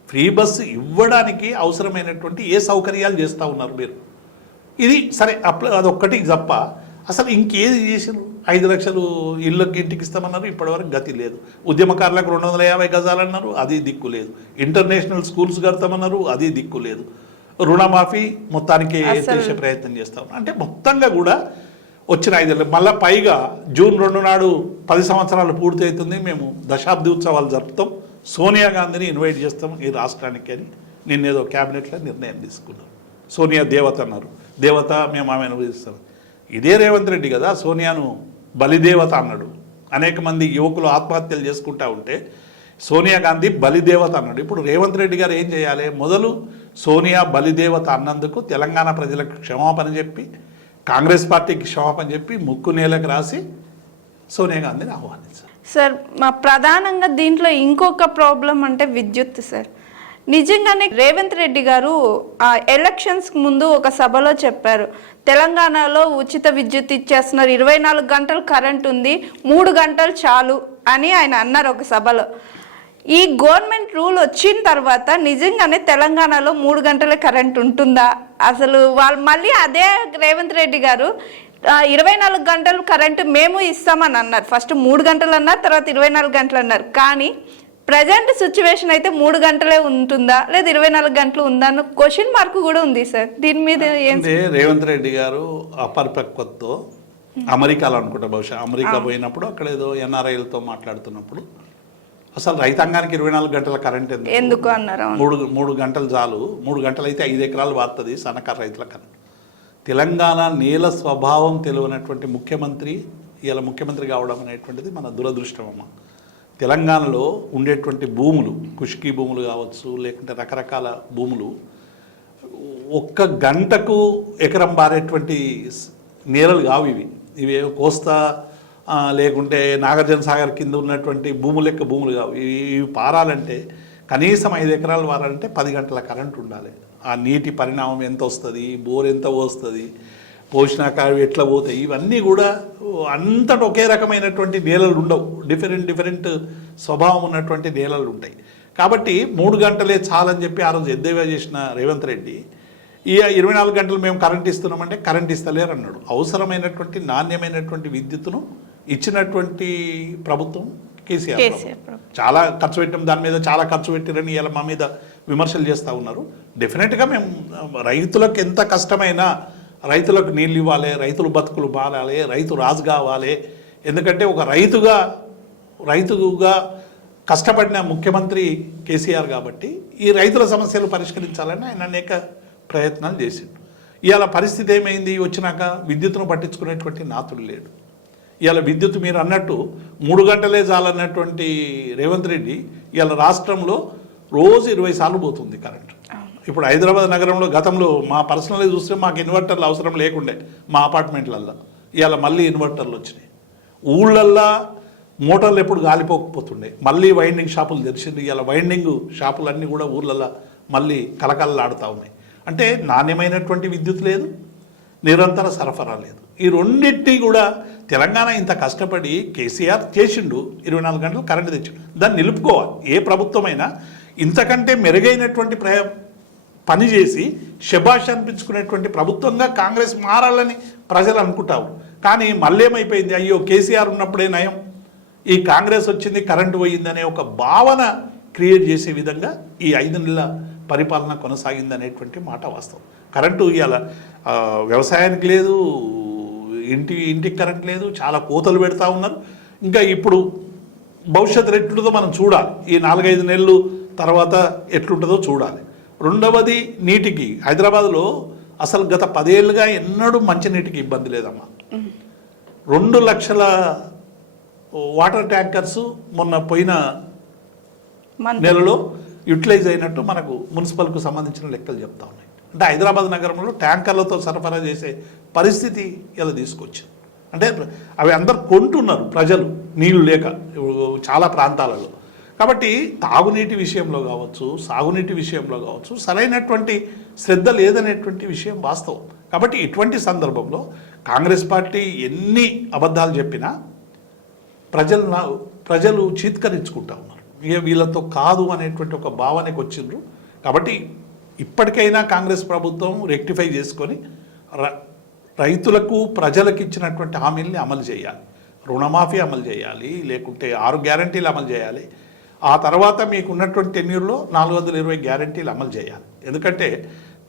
ఫ్రీ బస్సు ఇవ్వడానికి అవసరమైనటువంటి ఏ సౌకర్యాలు చేస్తూ ఉన్నారు మీరు? ఇది సరే, అదొక్కటి తప్ప అసలు ఇంకేది చేసారు? 5 లక్షలు ఇళ్ళకి ఇంటికి ఇస్తామన్నారు, ఇప్పటివరకు గతి లేదు. ఉద్యమకారులకు 250 గజాలన్నారు, అది దిక్కు లేదు. ఇంటర్నేషనల్ స్కూల్స్ కడతామన్నారు, అది దిక్కు లేదు. రుణమాఫీ మొత్తానికి చేసే ప్రయత్నం చేస్తాం. అంటే మొత్తంగా కూడా వచ్చిన 5 ఏళ్ళు, మళ్ళీ పైగా జూన్ 2 నాడు 10 సంవత్సరాలు పూర్తి అవుతుంది, మేము దశాబ్ది ఉత్సవాలు జరుపుతాం, సోనియా గాంధీని ఇన్వైట్ చేస్తాం ఈ రాష్ట్రానికి అని నిన్నేదో క్యాబినెట్లో నిర్ణయం తీసుకున్నాం. సోనియా దేవత అన్నారు, దేవత మేము ఆమెను పూజిస్తాం. ఇదే రేవంత్ రెడ్డి కదా సోనియాను బలిదేవత అన్నాడు. అనేక మంది యువకులు ఆత్మహత్యలు చేసుకుంటా ఉంటే సోనియా గాంధీ బలిదేవత అన్నాడు. ఇప్పుడు రేవంత్ రెడ్డి గారు ఏం చేయాలి? మొదలు సోనియా బలిదేవత అన్నందుకు తెలంగాణ ప్రజలకు క్షమాపణ చెప్పి, కాంగ్రెస్ పార్టీకి క్షమాపణ చెప్పి, ముక్కు నేలకు రాసి సోనియా గాంధీని ఆహ్వానించారు. సార్, మా ప్రధానంగా దీంట్లో ఇంకొక ప్రాబ్లం అంటే విద్యుత్ సార్. నిజంగానే రేవంత్ రెడ్డి గారు ఆ ఎలక్షన్స్ ముందు ఒక సభలో చెప్పారు, తెలంగాణలో ఉచిత విద్యుత్ ఇచ్చేస్తున్నారు, 24 గంటలు కరెంట్ ఉంది, 3 గంటలు చాలు అని ఆయన అన్నారు ఒక సభలో. ఈ గవర్నమెంట్ రూల్ వచ్చిన తర్వాత నిజంగానే తెలంగాణలో 3 గంటలే కరెంట్ ఉంటుందా? అసలు వాళ్ళు మళ్ళీ అదే రేవంత్ రెడ్డి గారు 24 గంటలు కరెంటు మేము ఇస్తామని అన్నారు. ఫస్ట్ 3 గంటలు అన్నారు, తర్వాత 24 గంటలు అన్నారు. కానీ ప్రజెంట్ సిచ్యువేషన్ అయితే 3 గంటలే ఉంటుందా లేదా 24 గంటలు ఉందా అన్న క్వశ్చన్ మార్క్ కూడా ఉంది సార్. దీని మీద ఏంటంటే రేవంత్ రెడ్డి గారు అపరిపక్వతతో అమెరికాలో అనుకుంటా, బహుశా అమెరికా పోయినప్పుడు అక్కడ ఏదో ఎన్ఆర్ఐలతో మాట్లాడుతున్నప్పుడు అసలు రైతాంగానికి 24 గంటల కరెంట్ ఎందుకు అన్నారు? 3 గంటలు చాలు, 3 గంటలు అయితే 5 ఎకరాలు వాడుతుంది సన్నకారు రైతుల కన్నా. తెలంగాణ నేల స్వభావం తెలియనటువంటి ముఖ్యమంత్రి ఇలా ముఖ్యమంత్రి కావడం అనేటువంటిది మన దురదృష్టం అమ్మ. తెలంగాణలో ఉండేటువంటి భూములు, కుష్కీ భూములు కావచ్చు, లేకుంటే రకరకాల భూములు, 1 గంటకు ఎకరం బారేటువంటి నేలలు కావు ఇవి. ఇవి కోస్తా లేకుంటే నాగార్జున సాగర్ కింద ఉన్నటువంటి భూములు లెక్క భూములు కావు. ఇవి పారాలంటే కనీసం 5 ఎకరాలు వారాలంటే 10 గంటల కరెంట్ ఉండాలి. ఆ నీటి పరిణామం ఎంత వస్తుంది, బోర్ ఎంత వస్తుంది, పోషణాక ఎట్లా పోతాయి, ఇవన్నీ కూడా అంతటా ఒకే రకమైనటువంటి నేలలు ఉండవు. డిఫరెంట్ స్వభావం ఉన్నటువంటి నేలలు ఉంటాయి. కాబట్టి 3 గంటలే చాలని చెప్పి ఆ రోజు ఎద్దేవా చేసిన రేవంత్ రెడ్డి ఈ 24 గంటలు మేము కరెంట్ ఇస్తున్నామంటే కరెంట్ ఇస్తలేరు అన్నాడు. అవసరమైనటువంటి నాణ్యమైనటువంటి విద్యుత్తును ఇచ్చినటువంటి ప్రభుత్వం కేసీఆర్. చాలా ఖర్చు పెట్టాం, దాని మీద చాలా ఖర్చు పెట్టిరని ఇలా మా మీద విమర్శలు చేస్తూ ఉన్నారు. డెఫినెట్గా మేము రైతులకు ఎంత కష్టమైనా రైతులకు నీళ్ళు ఇవ్వాలి, రైతులు బతుకులు బాగాలి, రైతు రాజు కావాలి. ఎందుకంటే ఒక రైతుగా కష్టపడిన ముఖ్యమంత్రి కేసీఆర్ కాబట్టి ఈ రైతుల సమస్యలు పరిష్కరించాలని ఆయన అనేక ప్రయత్నాలు చేసిండు. ఇవాళ పరిస్థితి ఏమైంది? వచ్చినాక విద్యుత్తును పట్టించుకునేటువంటి నాతుడు లేడు. ఇవాళ విద్యుత్ మీరు అన్నట్టు 3 గంటలే చాలన్నటువంటి రేవంత్ రెడ్డి ఇవాళ రాష్ట్రంలో రోజు 20 సార్లు పోతుంది కరెంట్. ఇప్పుడు హైదరాబాద్ నగరంలో గతంలో మా పర్సనల్గా చూస్తే మాకు ఇన్వర్టర్లు అవసరం లేకుండే మా అపార్ట్మెంట్లల్లో, ఇవాళ మళ్ళీ ఇన్వర్టర్లు వచ్చినాయి. ఊళ్ళల్లో మోటార్లు ఎప్పుడు గాలిపోకపోతుండే, మళ్ళీ వైండింగ్ షాపులు తెరిచింది. ఇవాళ వైండింగ్ షాపులన్నీ కూడా ఊళ్ళల్లో మళ్ళీ కలకలలాడుతూ ఉన్నాయి. అంటే నాణ్యమైనటువంటి విద్యుత్ లేదు, నిరంతర సరఫరా లేదు. ఈ రెండింటినీ కూడా తెలంగాణ ఇంత కష్టపడి కేసీఆర్ చేసిండు, 24 గంటలు కరెంటు తెచ్చిండు. దాన్ని నిలుపుకోవాలి. ఏ ప్రభుత్వమైనా ఇంతకంటే మెరుగైనటువంటి పని చేసి శభాష్ అనిపించుకునేటువంటి ప్రభుత్వంగా కాంగ్రెస్ మారాలని ప్రజలు అనుకుంటారు. కానీ మళ్ళీ ఏమైపోయింది? అయ్యో కేసీఆర్ ఉన్నప్పుడే నయం, ఈ కాంగ్రెస్ వచ్చింది కరెంటు పోయిందనే ఒక భావన క్రియేట్ చేసే విధంగా ఈ 5 నెలల పరిపాలన కొనసాగింది అనేటువంటి మాట వాస్తవం. కరెంటు ఇవాళ వ్యవసాయానికి లేదు, ఇంటికి కరెంట్ లేదు, చాలా కోతలు పెడతా ఉన్నారు. ఇంకా ఇప్పుడు భవిష్యత్తు ఎట్లుంటుందో మనం చూడాలి. ఈ 4-5 నెలలు తర్వాత ఎట్లుంటుందో చూడాలి. రెండవది నీటికి హైదరాబాద్లో అసలు గత 10 ఏళ్ళుగా ఎన్నడూ మంచినీటికి ఇబ్బంది లేదమ్మా. 2 లక్షల వాటర్ ట్యాంకర్స్ మొన్న పోయిన నెలలో యూటిలైజ్ అయినట్టు మనకు మున్సిపల్కు సంబంధించిన లెక్కలు చెప్తా ఉన్నాయి. అంటే హైదరాబాద్ నగరంలో ట్యాంకర్లతో సరఫరా చేసే పరిస్థితి ఇలా తీసుకొచ్చింది. అంటే అవి అందరు కొంటున్నారు ప్రజలు నీళ్లు లేక చాలా ప్రాంతాలలో. కాబట్టి తాగునీటి విషయంలో కావచ్చు, సాగునీటి విషయంలో కావచ్చు సరైనటువంటి శ్రద్ధ లేదనేటువంటి విషయం వాస్తవం. కాబట్టి ఇటువంటి సందర్భంలో కాంగ్రెస్ పార్టీ ఎన్ని అబద్ధాలు చెప్పినా ప్రజలు చీత్కరించుకుంటా ఉన్నారు. ఇక వీళ్ళతో కాదు అనేటువంటి ఒక భావనకు వచ్చిండ్రు. కాబట్టి ఇప్పటికైనా కాంగ్రెస్ ప్రభుత్వం రెక్టిఫై చేసుకొని రైతులకు ప్రజలకు ఇచ్చినటువంటి హామీల్ని అమలు చేయాలి. రుణమాఫీ అమలు చేయాలి, లేకుంటే 6 గ్యారంటీలు అమలు చేయాలి. ఆ తర్వాత మీకు ఉన్నటువంటి టెన్యూర్లో 420 గ్యారంటీలు అమలు చేయాలి. ఎందుకంటే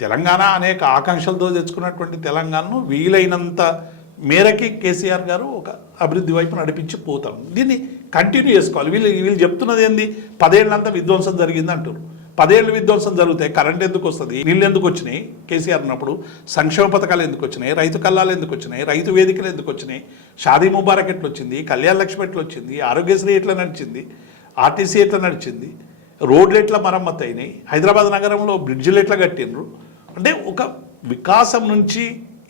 తెలంగాణ అనేక ఆకాంక్షలతో తెచ్చుకున్నటువంటి తెలంగాణను వీలైనంత మేరకి కేసీఆర్ గారు ఒక అభివృద్ధి వైపు నడిపించి పోతాం. దీన్ని కంటిన్యూ చేసుకోవాలి. వీళ్ళు చెప్తున్నది ఏంది, 10 ఏళ్ళంతా విధ్వంసం జరిగింది అంటారు. 10 ఏళ్ళు విధ్వంసం జరిగితే కరెంట్ ఎందుకు వస్తుంది, నీళ్ళు ఎందుకు వచ్చినాయి, కేసీఆర్ ఉన్నప్పుడు సంక్షేమ పథకాలు ఎందుకు వచ్చినాయి, రైతు కల్లాలు ఎందుకు వచ్చినాయి, రైతు వేదికలు ఎందుకు వచ్చినాయి, షాదీ ముబారక్ ఎట్లా వచ్చింది, కళ్యాణ లక్ష్మి ఎట్లా వచ్చింది, ఆరోగ్యశ్రీ ఎట్లా నడిచింది, ఆర్టీసీ ఎట్లా నడిచింది, రోడ్లు ఎట్లా మరమ్మతు అయినాయి, హైదరాబాద్ నగరంలో బ్రిడ్జిలు ఎట్లా కట్టిండ్రు. అంటే ఒక వికాసం నుంచి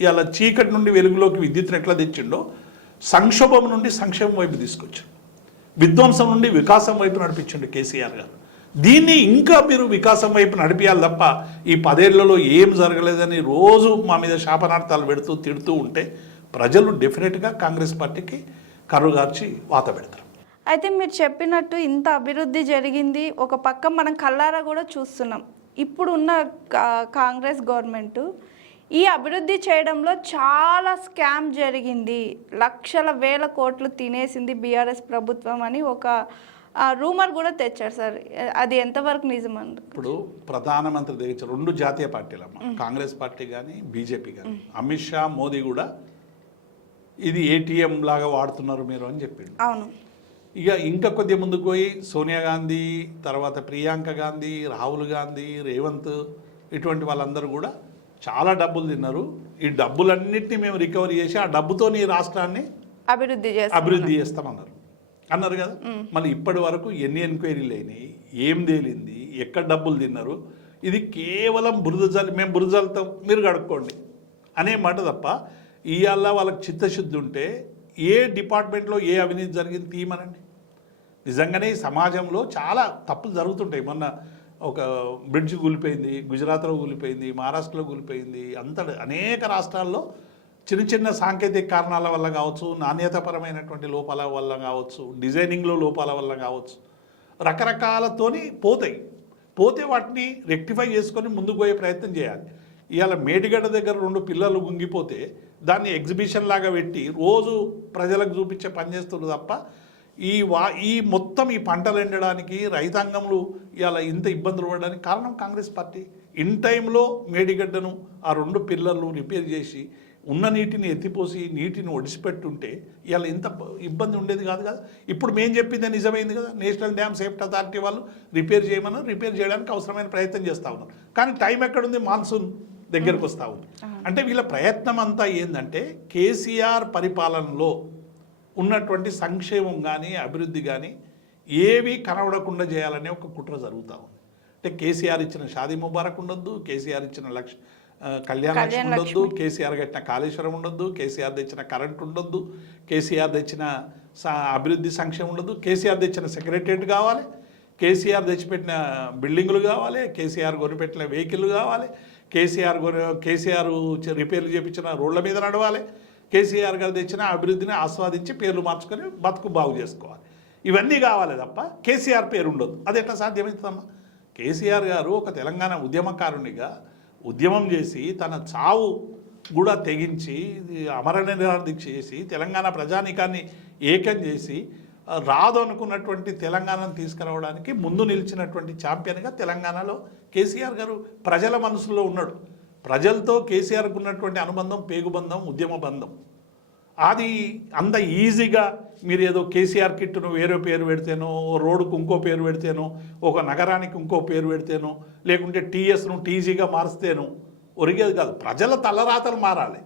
ఇలా చీకటి నుండి వెలుగులోకి విద్యుత్తును ఎట్లా తెచ్చిండో సంక్షోభం నుండి సంక్షేమం వైపు తీసుకొచ్చాడు, విధ్వంసం నుండి వికాసం వైపు నడిపించిండు కేసీఆర్ గారు. దీన్ని ఇంకా మీరు వికాసం వైపు నడిపించాలి తప్ప ఈ 10 ఏళ్లలో ఏం జరగలేదని రోజు మా మీద శాపనార్థాలు పెడుతూ తిడుతూ ఉంటే ప్రజలు డెఫినెట్గా కాంగ్రెస్ పార్టీకి కర్రుగార్చి వాత పెడతారు. అయితే మీరు చెప్పినట్టు ఇంత అభివృద్ధి జరిగింది, ఒక పక్క మనం కళ్ళారా కూడా చూస్తున్నాం. ఇప్పుడు ఉన్న కాంగ్రెస్ గవర్నమెంట్ ఈ అభివృద్ధి చేయడంలో చాలా స్కామ్ జరిగింది, లక్షల వేల కోట్లు తినేసింది బీఆర్ఎస్ ప్రభుత్వం అని ఒక రూమర్ కూడా తెచ్చారు సార్. అది ఎంతవరకు నిజమండి? ఇప్పుడు ప్రధానమంత్రి దగ్గర 2 జాతీయ పార్టీలమ్మ, కాంగ్రెస్ పార్టీ కానీ బీజేపీ కానీ, అమిత్ షా మోదీ కూడా ఇది ఏటీఎం లాగా వాడుతున్నారు మీరు అని చెప్పిండు. అవును. ఇక ఇంకా కొద్దిగా ముందుకు పోయి సోనియా గాంధీ, తర్వాత ప్రియాంక గాంధీ, రాహుల్ గాంధీ, రేవంత్ ఇటువంటి వాళ్ళందరూ కూడా చాలా డబ్బులు తిన్నారు. ఈ డబ్బులన్నింటినీ మేము రికవరీ చేసి ఆ డబ్బుతో ఈ రాష్ట్రాన్ని అభివృద్ధి చేస్తామన్నారు అన్నారు కదా. మళ్ళీ ఇప్పటి వరకు ఎన్ని ఎంక్వైరీలు అయినాయి, ఏం తేలింది, ఎక్కడ డబ్బులు తిన్నారు, ఇది కేవలం మేము బురదలతాం మీరు కడుక్కోండి అనే మాట తప్ప ఇవాళ వాళ్ళకి చిత్తశుద్ధి ఉంటే ఏ డిపార్ట్మెంట్లో ఏ అవినీతి జరిగింది తీయమనండి. నిజంగానే సమాజంలో చాలా తప్పులు జరుగుతుంటాయి. మొన్న ఒక బ్రిడ్జ్ కూలిపోయింది, గుజరాత్లో కూలిపోయింది, మహారాష్ట్రలో కూలిపోయింది, అనేక రాష్ట్రాల్లో చిన్న చిన్న సాంకేతిక కారణాల వల్ల కావచ్చు, నాణ్యతపరమైనటువంటి లోపాల వల్ల కావచ్చు, డిజైనింగ్లో లోపాల వల్ల కావచ్చు, రకరకాలతోని పోతే వాటిని రెక్టిఫై చేసుకొని ముందుకు పోయే ప్రయత్నం చేయాలి. ఇవాళ మేడిగడ్డ దగ్గర 2 పిల్లలు గుంగిపోతే దాన్ని ఎగ్జిబిషన్ లాగా పెట్టి రోజు ప్రజలకు చూపించే పని చేస్తున్నారు తప్ప ఈ మొత్తం ఈ పంటలు ఎండడానికి రైతాంగంలో ఇవాళ ఇంత ఇబ్బందులు పడడానికి కారణం కాంగ్రెస్ పార్టీ. ఇన్ టైంలో మేడిగడ్డను ఆ 2 పిల్లర్లు రిపేర్ చేసి ఉన్న నీటిని ఎత్తిపోసి నీటిని ఒడిసిపెట్టుంటే ఇవాళ ఇంత ఇబ్బంది ఉండేది కాదు కదా. ఇప్పుడు మేము చెప్పిందే నిజమైంది కదా. నేషనల్ డ్యామ్ సేఫ్టీ అథారిటీ వాళ్ళు రిపేర్ చేయడానికి అవసరమైన ప్రయత్నం చేస్తూ ఉన్నారు. కానీ టైం ఎక్కడుంది, మాన్సూన్ దగ్గరకు వస్తూ ఉంది. అంటే వీళ్ళ ప్రయత్నం అంతా ఏంటంటే కేసీఆర్ పరిపాలనలో ఉన్నటువంటి సంక్షేమం కానీ అభివృద్ధి కానీ ఏవి కనబడకుండా చేయాలనే ఒక కుట్ర జరుగుతూ ఉంది. అంటే కేసీఆర్ ఇచ్చిన షాదీ ముబారక్ ఉండొద్దు, కేసీఆర్ ఇచ్చిన కళ్యాణ లక్ష్మి ఉండొద్దు, కేసీఆర్ కట్టిన కాళేశ్వరం ఉండొద్దు, కేసీఆర్ తెచ్చిన కరెంట్ ఉండొద్దు, కేసీఆర్ తెచ్చిన అభివృద్ధి సంక్షేమం ఉండొద్దు, కేసీఆర్ తెచ్చిన సెక్రటరియట్ కావాలి, కేసీఆర్ తెచ్చిపెట్టిన బిల్డింగులు కావాలి, కేసీఆర్ కొనిపెట్టిన వెహికల్ కావాలి, కేసీఆర్ రిపేర్లు చేయించిన రోడ్ల మీద నడవాలి, కేసీఆర్ గారు తెచ్చిన అభివృద్ధిని ఆస్వాదించి పేర్లు మార్చుకొని బతుకు బాగు చేసుకోవాలి. ఇవన్నీ కావాలి తప్ప కేసీఆర్ పేరు ఉండదు. అది ఎట్లా సాధ్యమవుతుందమ్మా? కేసీఆర్ గారు ఒక తెలంగాణ ఉద్యమకారునిగా ఉద్యమం చేసి తన చావు కూడా తెగించి అమరణ నిరాదీక్ష చేసి తెలంగాణ ప్రజానీకాన్ని ఏకం చేసి రాదు అనుకున్నటువంటి తెలంగాణను తీసుకురావడానికి ముందు నిలిచినటువంటి ఛాంపియన్గా తెలంగాణలో కేసీఆర్ గారు ప్రజల మనసులో ఉన్నాడు. ప్రజలతో కేసీఆర్కు ఉన్నటువంటి అనుబంధం పేగుబంధం, ఉద్యమ బంధం. అది అంత ఈజీగా మీరు ఏదో కేసీఆర్ కిట్ను వేరే పేరు పెడితేనో, ఓ రోడ్డుకు ఇంకో పేరు పెడితేనో, ఒక నగరానికి ఇంకో పేరు పెడితేనో, లేకుంటే టీఎస్ను టీజీగా మారిస్తేనో ఒరిగేది కాదు. ప్రజల తలరాతలు మారాలి,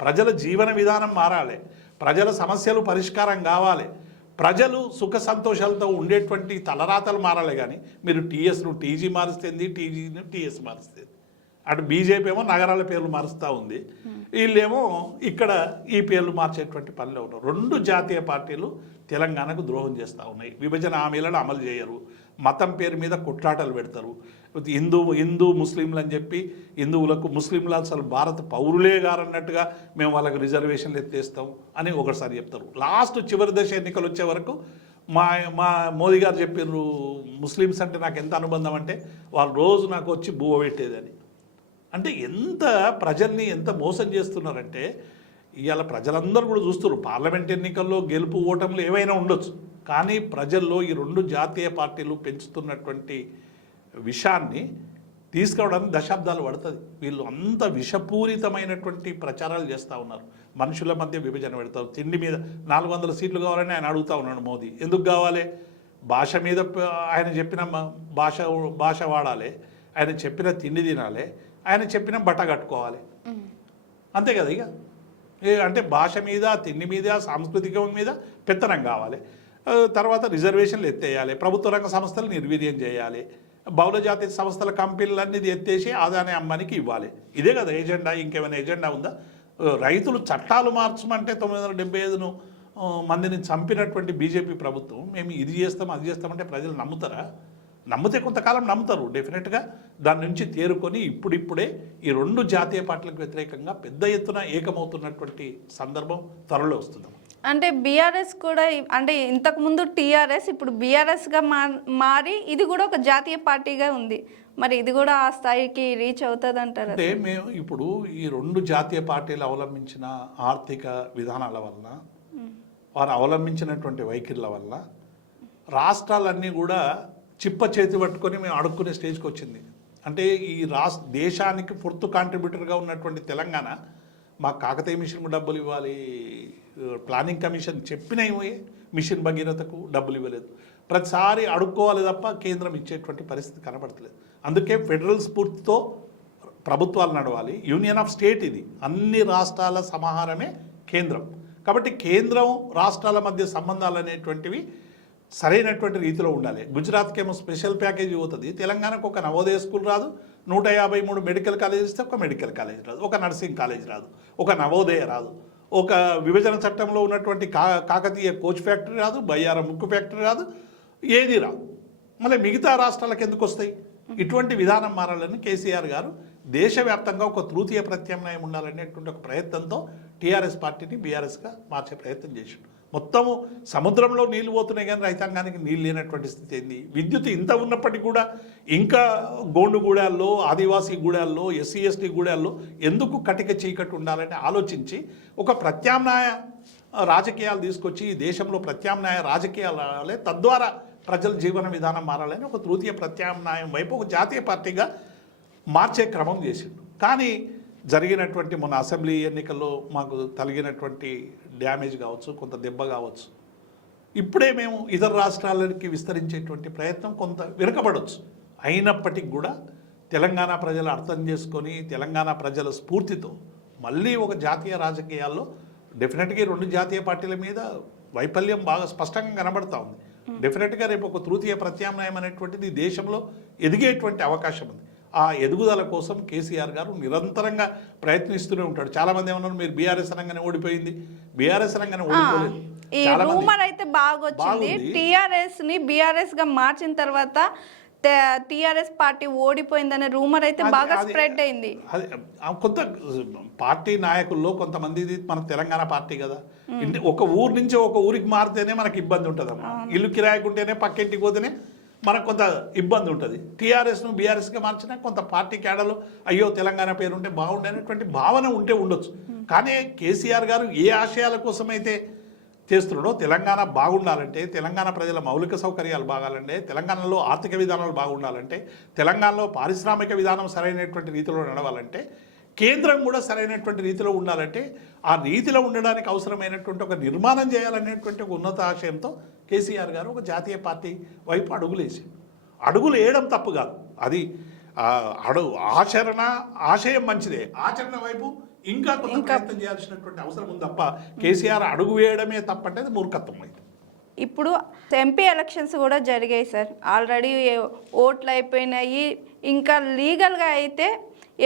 ప్రజల జీవన విధానం మారాలి, ప్రజల సమస్యలు పరిష్కారం కావాలి, ప్రజలు సుఖ సంతోషాలతో ఉండేటువంటి తలరాతలు మారాలి. కానీ మీరు టీఎస్ను టీజీ మారుస్తుంది, టీజీని టీఎస్ మారుస్తుంది. అటు బీజేపీ ఏమో నగరాల పేర్లు మారుస్తూ ఉంది, వీళ్ళేమో ఇక్కడ ఈ పేర్లు మార్చేటువంటి పనిలో ఉన్నారు. రెండు జాతీయ పార్టీలు తెలంగాణకు ద్రోహం చేస్తూ ఉన్నాయి. విభజన హామీలను అమలు చేయరు, మతం పేరు మీద కొట్లాటలు పెడతారు. హిందూ ముస్లింలు అని చెప్పి హిందువులకు ముస్లింలు అసలు భారత పౌరులే గారన్నట్టుగా మేము వాళ్ళకి రిజర్వేషన్లు ఎత్తేస్తాం అని ఒకసారి చెప్తారు. లాస్ట్ చివరి దశ ఎన్నికలు వచ్చే వరకు మా మోదీ గారు చెప్పారు, ముస్లిమ్స్ అంటే నాకు ఎంత అనుబంధం అంటే వాళ్ళు రోజు నాకు వచ్చి బువ్వ పెట్టేదని. అంటే ఎంత ప్రజల్ని ఎంత మోసం చేస్తున్నారంటే ఇవాళ ప్రజలందరూ కూడా చూస్తున్నారు. పార్లమెంట్ ఎన్నికల్లో గెలుపు ఓటములు ఏవైనా ఉండొచ్చు, కానీ ప్రజల్లో ఈ రెండు జాతీయ పార్టీలు పెంచుతున్నటువంటి విషాన్ని తీసుకురావడానికి దశాబ్దాలు పడుతుంది. వీళ్ళు అంత విషపూరితమైనటువంటి ప్రచారాలు చేస్తూ ఉన్నారు. మనుషుల మధ్య విభజన పెడతారు. తిండి మీద 400 సీట్లు కావాలని ఆయన అడుగుతూ ఉన్నాడు మోదీ. ఎందుకు కావాలి? భాష మీద ఆయన చెప్పిన భాష వాడాలి, ఆయన చెప్పిన తిండి తినాలి, ఆయన చెప్పిన బట్ట కట్టుకోవాలి, అంతే కదా. ఇక అంటే భాష మీద, తిండి మీద, సాంస్కృతికం మీద పెత్తనం కావాలి. తర్వాత రిజర్వేషన్లు ఎత్తేయాలి, ప్రభుత్వ రంగ సంస్థలు నిర్వీర్యం చేయాలి, బహుళ జాతీయ సంస్థల కంపెనీలన్నీ ఎత్తేసి ఆదాని అమ్మానికి ఇవ్వాలి. ఇదే కదా ఎజెండా. ఇంకేమైనా ఎజెండా ఉందా? రైతులు చట్టాలు మార్చమంటే 975 మందిని చంపినటువంటి బీజేపీ ప్రభుత్వం మేము ఇది చేస్తాం అది చేస్తామంటే ప్రజలు నమ్ముతారా? నమ్మితే కొంతకాలం నమ్ముతారు. డెఫినెట్గా దాని నుంచి తేరుకొని ఇప్పుడిప్పుడే ఈ రెండు జాతీయ పార్టీలకు వ్యతిరేకంగా పెద్ద ఎత్తున ఏకమవుతున్నటువంటి సందర్భం త్వరలో వస్తుంది. అంటే బీఆర్ఎస్ కూడా అంటే ఇంతకుముందు టీఆర్ఎస్ ఇప్పుడు బీఆర్ఎస్గా మారి ఇది కూడా ఒక జాతీయ పార్టీగా ఉంది. మరి ఇది కూడా ఆ స్థాయికి రీచ్ అవుతుంది అంటారు? అంటే మేము ఇప్పుడు ఈ రెండు జాతీయ పార్టీలు అవలంబించిన ఆర్థిక విధానాల వల్ల, వారు అవలంబించినటువంటి వైఖరుల వల్ల రాష్ట్రాలన్నీ కూడా చిప్ప చేతి పట్టుకొని మేము అడుక్కునే స్టేజ్కి వచ్చింది. అంటే ఈ దేశానికి ఫోర్త్ కాంట్రిబ్యూటర్గా ఉన్నటువంటి తెలంగాణ మాకు కాకతీయ మిషన్కు డబ్బులు ఇవ్వాలి, ప్లానింగ్ కమిషన్ చెప్పినవి మిషన్ భగీరథకు డబ్బులు ఇవ్వలేదు. ప్రతిసారి అడుక్కోవాలి తప్ప కేంద్రం ఇచ్చేటువంటి పరిస్థితి కనబడతలేదు. అందుకే ఫెడరల్ స్ఫూర్తితో ప్రభుత్వాలు నడవాలి. యూనియన్ ఆఫ్ స్టేట్ ఇది, అన్ని రాష్ట్రాల సమాహారమే కేంద్రం. కాబట్టి కేంద్రం రాష్ట్రాల మధ్య సంబంధాలు అనేటువంటివి సరైనటువంటి రీతిలో ఉండాలి. గుజరాత్కి ఏమో స్పెషల్ ప్యాకేజీ అవుతుంది, తెలంగాణకు ఒక నవోదయ స్కూల్ రాదు, 153 మెడికల్ కాలేజ్ ఇస్తే ఒక మెడికల్ కాలేజ్ రాదు, ఒక నర్సింగ్ కాలేజ్ రాదు, ఒక నవోదయ రాదు, ఒక విభజన చట్టంలో ఉన్నటువంటి కాకతీయ కోచ్ ఫ్యాక్టరీ రాదు, బయ్యారం ముక్కు ఫ్యాక్టరీ రాదు, ఏది రాదు. మళ్ళీ మిగతా రాష్ట్రాలకు ఎందుకు వస్తాయి? ఇటువంటి విధానం మారాలని కేసీఆర్ గారు దేశవ్యాప్తంగా ఒక తృతీయ ప్రత్యామ్నాయం ఉండాలనేటువంటి ఒక ప్రయత్నంతో టీఆర్ఎస్ పార్టీని బీఆర్ఎస్గా మార్చే ప్రయత్నం చేశాడు. మొత్తము సముద్రంలో నీళ్లు పోతున్నాయి కానీ రైతాంగానికి నీళ్ళు లేనటువంటి స్థితి ఏంది? విద్యుత్ ఇంత ఉన్నప్పటికీ కూడా ఇంకా గోండు గూడాల్లో, ఆదివాసీ గూడాల్లో, ఎస్సీ ఎస్టీ గూడాల్లో ఎందుకు కటిక చీకటి ఉండాలని ఆలోచించి ఒక ప్రత్యామ్నాయ రాజకీయాలు తీసుకొచ్చి ఈ దేశంలో ప్రత్యామ్నాయ రాజకీయాలు రావాలి, తద్వారా ప్రజల జీవన విధానం మారాలని ఒక తృతీయ ప్రత్యామ్నాయం వైపు ఒక జాతీయ పార్టీగా మార్చే క్రమం చేసిండు. కానీ జరిగినటువంటి మొన్న అసెంబ్లీ ఎన్నికల్లో మాకు కలిగినటువంటి డ్యామేజ్ కావచ్చు, కొంత దెబ్బ కావచ్చు, ఇప్పుడే మేము ఇతర రాష్ట్రాలకి విస్తరించేటువంటి ప్రయత్నం కొంత వెనుకబడవచ్చు. అయినప్పటికీ కూడా తెలంగాణ ప్రజలు అర్థం చేసుకొని తెలంగాణ ప్రజల స్ఫూర్తితో మళ్ళీ ఒక జాతీయ రాజకీయాల్లో డెఫినెట్గా రెండు జాతీయ పార్టీల మీద వైఫల్యం బాగా స్పష్టంగా కనబడతా ఉంది. డెఫినెట్గా రేపు ఒక తృతీయ ప్రత్యామ్నాయం అనేటువంటిది దేశంలో ఎదిగేటువంటి అవకాశం ఉంది. ఆ ఎదుగుదల కోసం కేసీఆర్ గారు నిరంతరంగా ప్రయత్నిస్తూనే ఉంటాడు. చాలామంది ఏమన్నారు, మీరు బీఆర్ఎస్ రంగానే ఓడిపోయింది, బీఆర్ఎస్ రంగానే ఓడిపోలేదు. ఈ రూమర్ అయితే బాగా వచ్చింది. టీఆర్ఎస్ ని బీఆర్ఎస్ గా మార్చిన తర్వాత టీఆర్ఎస్ పార్టీ ఓడిపోయిందనే రూమర్ అయితే బాగా స్ప్రెడ్ అయింది. కొంత పార్టీ నాయకుల్లో కొంతమంది మన తెలంగాణ పార్టీ కదా, ఒక ఊరు నుంచి ఒక ఊరికి మారితేనే మనకి ఇబ్బంది ఉంటుంది అమ్మా. ఇల్లు కిరాయికుంటేనే పక్కింటికి పోతేనే మనకు కొంత ఇబ్బంది ఉంటుంది. టీఆర్ఎస్ను బీఆర్ఎస్గా మార్చినా కొంత పార్టీ కేడలో అయ్యో తెలంగాణ పేరు ఉంటే బాగుండే అనేటువంటి భావన ఉంటే ఉండొచ్చు. కానీ కేసీఆర్ గారు ఏ ఆశయాల కోసమైతే చేస్తున్నాడో, తెలంగాణ బాగుండాలంటే, తెలంగాణ ప్రజల మౌలిక సౌకర్యాలు బాగాలంటే, తెలంగాణలో ఆర్థిక విధానాలు బాగుండాలంటే, తెలంగాణలో పారిశ్రామిక విధానం సరైనటువంటి రీతిలో నడవాలంటే కేంద్రం కూడా సరైనటువంటి రీతిలో ఉండాలంటే ఆ రీతిలో ఉండడానికి అవసరమైనటువంటి ఒక నిర్మాణం చేయాలనేటువంటి ఒక ఉన్నత ఆశయంతో కేసీఆర్ గారు ఒక జాతీయ పార్టీ వైపు అడుగులేసి అడుగులు వేయడం తప్పు కాదు, అది ఆశయం మంచిదే, ఆచరణ వైపు ఇంకా కొంత ప్రయత్నం చేయాల్సినటువంటి అవసరం ఉంది తప్ప కేసీఆర్ అడుగు వేయడమే తప్పంటే అది మూర్ఖత్వం అయితే. ఇప్పుడు ఎంపీ ఎలక్షన్స్ కూడా జరిగాయి సార్, ఆల్రెడీ ఓట్లు అయిపోయినాయి. ఇంకా లీగల్గా అయితే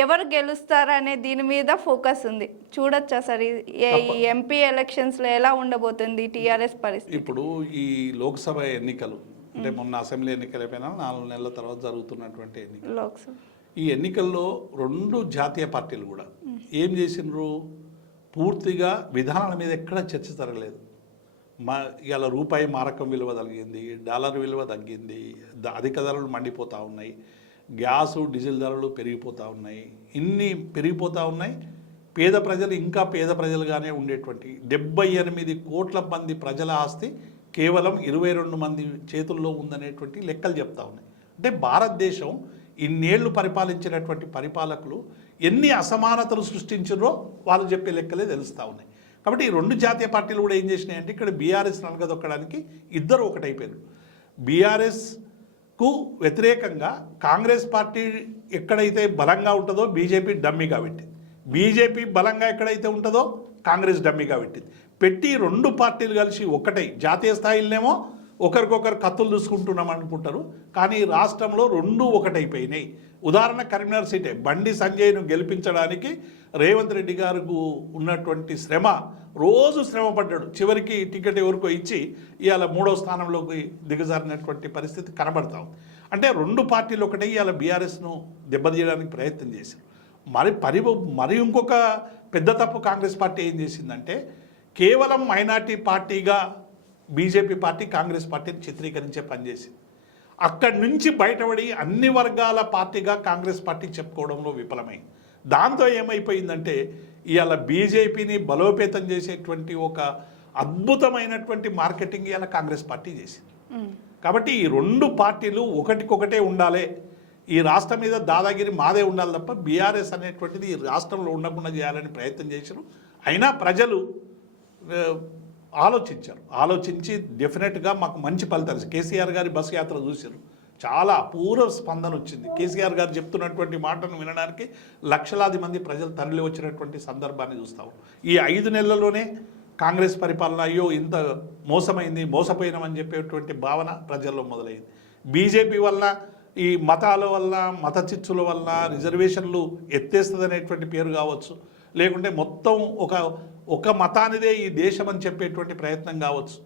ఎవరు గెలుస్తారనే దీని మీద ఫోకస్ ఉంది. చూడొచ్చా సార్ ఈ ఎంపీ ఎలక్షన్స్లో ఎలా ఉండబోతుంది టీఆర్ఎస్ పరిస్థితి? ఇప్పుడు ఈ లోక్సభ ఎన్నికలు అంటే మొన్న అసెంబ్లీ ఎన్నికలు అయిపోయినా 4 నెలల తర్వాత జరుగుతున్నటువంటి ఎన్నికలు, లోక్సభ ఈ ఎన్నికల్లో 2 జాతీయ పార్టీలు కూడా ఏం చేసినారు, పూర్తిగా విధానాల మీద ఎక్కడ చర్చ జరగలేదు. ఇవాళ రూపాయి మారకం విలువ తగ్గింది, డాలర్ విలువ తగ్గింది, అధిక ధరలు మండిపోతూ ఉన్నాయి, గ్యాసు డీజిల్ ధరలు పెరిగిపోతూ ఉన్నాయి, ఇన్ని పెరిగిపోతూ ఉన్నాయి. పేద ప్రజలు ఇంకా పేద ప్రజలుగానే ఉండేటువంటి 78 కోట్ల మంది ప్రజల ఆస్తి కేవలం 22 మంది చేతుల్లో ఉందనేటువంటి లెక్కలు చెప్తా ఉన్నాయి. అంటే భారతదేశం ఇన్నేళ్లు పరిపాలించినటువంటి పరిపాలకులు ఎన్ని అసమానతలు సృష్టించారో వాళ్ళు చెప్పే లెక్కలే తెలుస్తూ ఉన్నాయి. కాబట్టి ఈ 2 జాతీయ పార్టీలు కూడా ఏం చేసినాయంటే ఇక్కడ బీఆర్ఎస్ నలగదొక్కడానికి ఇద్దరు ఒకటైపోయారు. బీఆర్ఎస్కు వ్యతిరేకంగా కాంగ్రెస్ పార్టీ ఎక్కడైతే బలంగా ఉంటుందో బీజేపీ డమ్మీగా పెట్టింది, బీజేపీ బలంగా ఎక్కడైతే ఉంటుందో కాంగ్రెస్ డమ్మీగా పెట్టింది. పెట్టి 2 పార్టీలు కలిసి ఒకటై జాతీయ స్థాయిలోనేమో ఒకరికొకరు కత్తులు చూసుకుంటున్నాం అనుకుంటారు, కానీ రాష్ట్రంలో 2 ఒకటైపోయినాయి. ఉదాహరణ కరీంనగర్ సీటే బండి సంజయ్ను గెలిపించడానికి రేవంత్ రెడ్డి గారికి ఉన్నటువంటి శ్రమ, రోజు శ్రమ పడ్డాడు, చివరికి టికెట్ ఎవరికో ఇచ్చి ఇవాళ 3వ స్థానంలోకి దిగజారినటువంటి పరిస్థితి కనబడతా ఉంది. అంటే 2 పార్టీలు ఒకటే ఇవాళ బీఆర్ఎస్ను దెబ్బతీయడానికి ప్రయత్నం చేశారు. మరి ఇంకొక పెద్ద తప్పు కాంగ్రెస్ పార్టీ ఏం చేసిందంటే కేవలం మైనార్టీ పార్టీగా బీజేపీ పార్టీ కాంగ్రెస్ పార్టీని చిత్రీకరించే పనిచేసింది. అక్కడి నుంచి బయటపడి అన్ని వర్గాల పార్టీగా కాంగ్రెస్ పార్టీ చెప్పుకోవడంలో విఫలమైంది. దాంతో ఏమైపోయిందంటే ఇవాళ బీజేపీని బలోపేతం చేసేటువంటి ఒక అద్భుతమైనటువంటి మార్కెటింగ్ ఇవాళ కాంగ్రెస్ పార్టీ చేసింది. కాబట్టి ఈ 2 పార్టీలు ఒకటికొకటే ఉండాలి, ఈ రాష్ట్రం మీద దాదాగిరి మాదే ఉండాలి తప్ప బీఆర్ఎస్ అనేటువంటిది ఈ రాష్ట్రంలో ఉండకుండా చేయాలని ప్రయత్నం చేశారు. అయినా ప్రజలు ఆలోచించి డెఫినెట్గా మాకు మంచి ఫలితాలు. కేసీఆర్ గారి బస్సు యాత్ర చూశారు, చాలా అపూర్వ స్పందన వచ్చింది. కేసీఆర్ గారు చెప్తున్నటువంటి మాటను వినడానికి లక్షలాది మంది ప్రజలు తరలి వచ్చినటువంటి సందర్భాన్ని చూస్తాము. ఈ 5 నెలల్లోనే కాంగ్రెస్ పరిపాలన అయ్యో ఇంత మోసపోయినామని చెప్పేటువంటి భావన ప్రజల్లో మొదలైంది. బీజేపీ వల్ల ఈ మతాల వల్ల మత చిచ్చుల వల్ల రిజర్వేషన్లు ఎత్తేస్తుందనేటువంటి పేరు కావచ్చు, లేకుంటే మొత్తం ఒక మతానిదే ఈ దేశం అని చెప్పేటువంటి ప్రయత్నం కావచ్చు,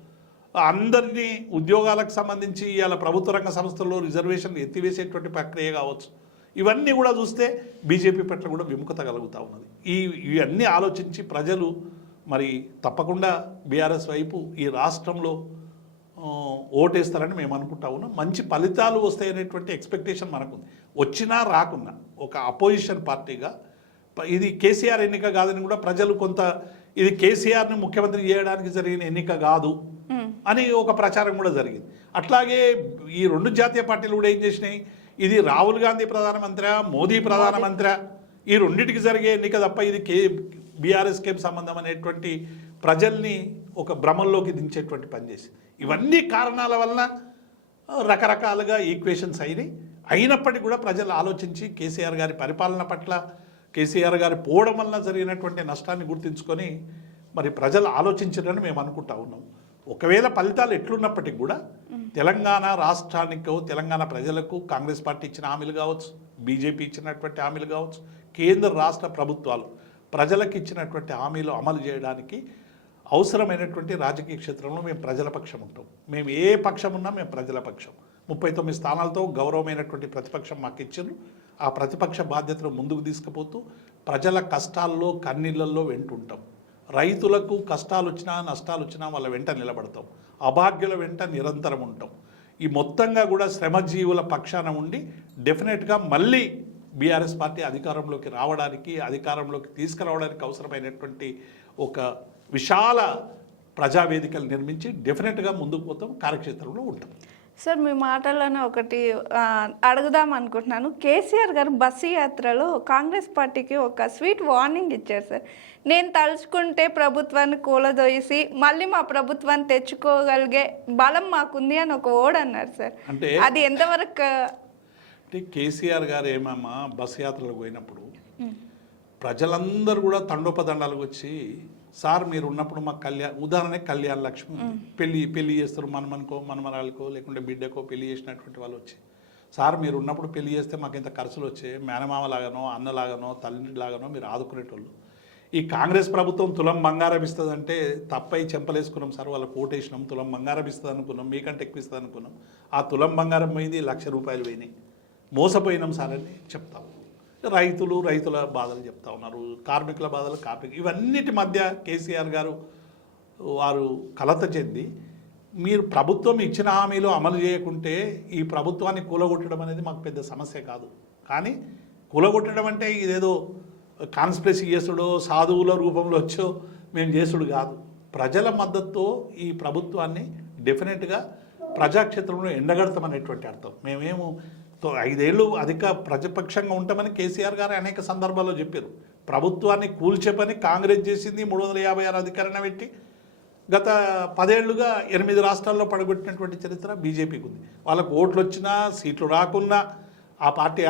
అందరినీ ఉద్యోగాలకు సంబంధించి ఇవాళ ప్రభుత్వ రంగ సంస్థల్లో రిజర్వేషన్లు ఎత్తివేసేటువంటి ప్రక్రియ కావచ్చు, ఇవన్నీ కూడా చూస్తే బీజేపీ పట్ల కూడా విముఖత కలుగుతూ ఉన్నది. ఇవన్నీ ఆలోచించి ప్రజలు మరి తప్పకుండా బీఆర్ఎస్ వైపు ఈ రాష్ట్రంలో ఓటేస్తారని మేము అనుకుంటా ఉన్నాం. మంచి ఫలితాలు వస్తాయనేటువంటి ఎక్స్పెక్టేషన్ మనకుంది. వచ్చినా రాకున్నా ఒక అపోజిషన్ పార్టీగా ఇది కేసీఆర్ ఎన్నిక కాదని కూడా ప్రజలు కొంత ఇది కేసీఆర్ని ముఖ్యమంత్రి చేయడానికి జరిగిన ఎన్నిక కాదు అని ఒక ప్రచారం కూడా జరిగింది. అట్లాగే ఈ 2 జాతీయ పార్టీలు కూడా ఏం చేసినాయి, ఇది రాహుల్ గాంధీ ప్రధానమంత్రి, మోదీ ప్రధానమంత్రి, ఈ రెండింటికి జరిగే ఎన్నిక తప్ప ఇది బీఆర్ఎస్కేం సంబంధం అనేటువంటి ప్రజల్ని ఒక భ్రమంలోకి దించేటువంటి పనిచేసింది. ఇవన్నీ కారణాల వలన రకరకాలుగా ఈక్వేషన్స్ అయినప్పటికీ కూడా ప్రజలు ఆలోచించి కేసీఆర్ గారి పరిపాలన పట్ల కేసీఆర్ గారి పోవడం వలన జరిగినటువంటి నష్టాన్ని గుర్తించుకొని మరి ప్రజలు ఆలోచించారని మేము అనుకుంటా ఉన్నాం. ఒకవేళ ఫలితాలు ఎట్లున్నప్పటికీ కూడా తెలంగాణ రాష్ట్రానికో తెలంగాణ ప్రజలకు కాంగ్రెస్ పార్టీ ఇచ్చిన హామీలు కావచ్చు, బీజేపీ ఇచ్చినటువంటి హామీలు కావచ్చు, కేంద్ర రాష్ట్ర ప్రభుత్వాలు ప్రజలకు ఇచ్చినటువంటి హామీలు అమలు చేయడానికి అవసరమైనటువంటి రాజకీయ క్షేత్రంలో మేము ప్రజల పక్షం ఉంటాం. మేము ఏ పక్షం ఉన్నా మేము ప్రజల పక్షం. 39 స్థానాలతో గౌరవమైనటువంటి ప్రతిపక్షం మాకు ఇచ్చారు. ఆ ప్రతిపక్ష బాధ్యతను ముందుకు తీసుకుపోతూ ప్రజల కష్టాల్లో కన్నీళ్ళల్లో వెంటుంటాం. రైతులకు కష్టాలు వచ్చినా నష్టాలు వచ్చినా వాళ్ళ వెంట నిలబడతాం. అభాగ్యుల వెంట నిరంతరం ఉంటాం. ఈ మొత్తంగా కూడా శ్రమజీవుల పక్షాన ఉండి డెఫినెట్గా మళ్ళీ బీఆర్ఎస్ పార్టీ అధికారంలోకి రావడానికి అధికారంలోకి తీసుకురావడానికి అవసరమైనటువంటి ఒక విశాల ప్రజావేదికలు నిర్మించి డెఫినెట్గా ముందుకు పోతాం, కార్యక్షేత్రంలో ఉంటాం. సార్ మీ మాటల్లోనే ఒకటి అడుగుదాం అనుకుంటున్నాను. కేసీఆర్ గారు బస్సు యాత్రలో కాంగ్రెస్ పార్టీకి ఒక స్వీట్ వార్నింగ్ ఇచ్చారు సార్. నేను తలుచుకుంటే ప్రభుత్వాన్ని కూలదోసి మళ్ళీ మా ప్రభుత్వాన్ని తెచ్చుకోగలిగే బలం మాకుంది అని ఒక ఓడ్ అన్నారు సార్. అంటే అది ఎంతవరకు? అంటే కేసీఆర్ గారు ఏమమ్మా బస్సు యాత్రలకు పోయినప్పుడు ప్రజలందరూ కూడా తండోపదండాలకు వచ్చి సార్ మీరు ఉన్నప్పుడు మాకు ఉదాహరణకి కళ్యాణ లక్ష్మి పెళ్లి చేస్తారు మనమనుకో మనమరాలకో లేకుంటే బిడ్డకో పెళ్లి చేసినటువంటి వాళ్ళు వచ్చి సార్ మీరు ఉన్నప్పుడు పెళ్లి చేస్తే మాకు ఇంత ఖర్చులు వచ్చాయి, మేనమామలాగానో అన్నలాగానో తల్లిలాగానో మీరు ఆదుకునేటోళ్ళు. ఈ కాంగ్రెస్ ప్రభుత్వం తులం బంగారం ఇస్తుందంటే తప్పై చెంపలేసుకున్నాం సార్, వాళ్ళకి ఓటేసినాం, తులం బంగారం ఇస్తుంది అనుకున్నాం, మీకంటే ఎక్కువ ఇస్తుంది అనుకున్నాం. ఆ తులం బంగారం పోయింది, ₹1,00,000 పోయినాయి, మోసపోయినాం సార్ అని చెప్తాం. రైతుల బాధలు చెప్తా ఉన్నారు, కార్మికుల బాధలు ఇవన్నిటి మధ్య కేసీఆర్ గారు వారు కలత చెంది మీరు ప్రభుత్వం ఇచ్చిన హామీలు అమలు చేయకుంటే ఈ ప్రభుత్వాన్ని కూలగొట్టడం అనేది మాకు పెద్ద సమస్య కాదు, కానీ కూలగొట్టడం అంటే ఇదేదో కాన్స్పిరసీ చేసుడో సాధువుల రూపంలో వచ్చో మేము చేసుడు కాదు. ప్రజల మద్దతుతో ఈ ప్రభుత్వాన్ని డెఫినెట్గా ప్రజాక్షేత్రంలో ఎండగడతామనేటువంటి అర్థం. మేమేమో 5 ఏళ్ళు అధిక ప్రతిపక్షంగా ఉంటామని కేసీఆర్ గారు అనేక సందర్భాల్లో చెప్పారు. ప్రభుత్వాన్ని కూల్చెపని కాంగ్రెస్ చేసింది, 356 అధికారాన్ని పెట్టి గత 10 ఏళ్లుగా 8 రాష్ట్రాల్లో పడగొట్టినటువంటి చరిత్ర బీజేపీకి ఉంది. వాళ్ళకు ఓట్లు వచ్చినా సీట్లు రాకున్నా ఆ పార్టీ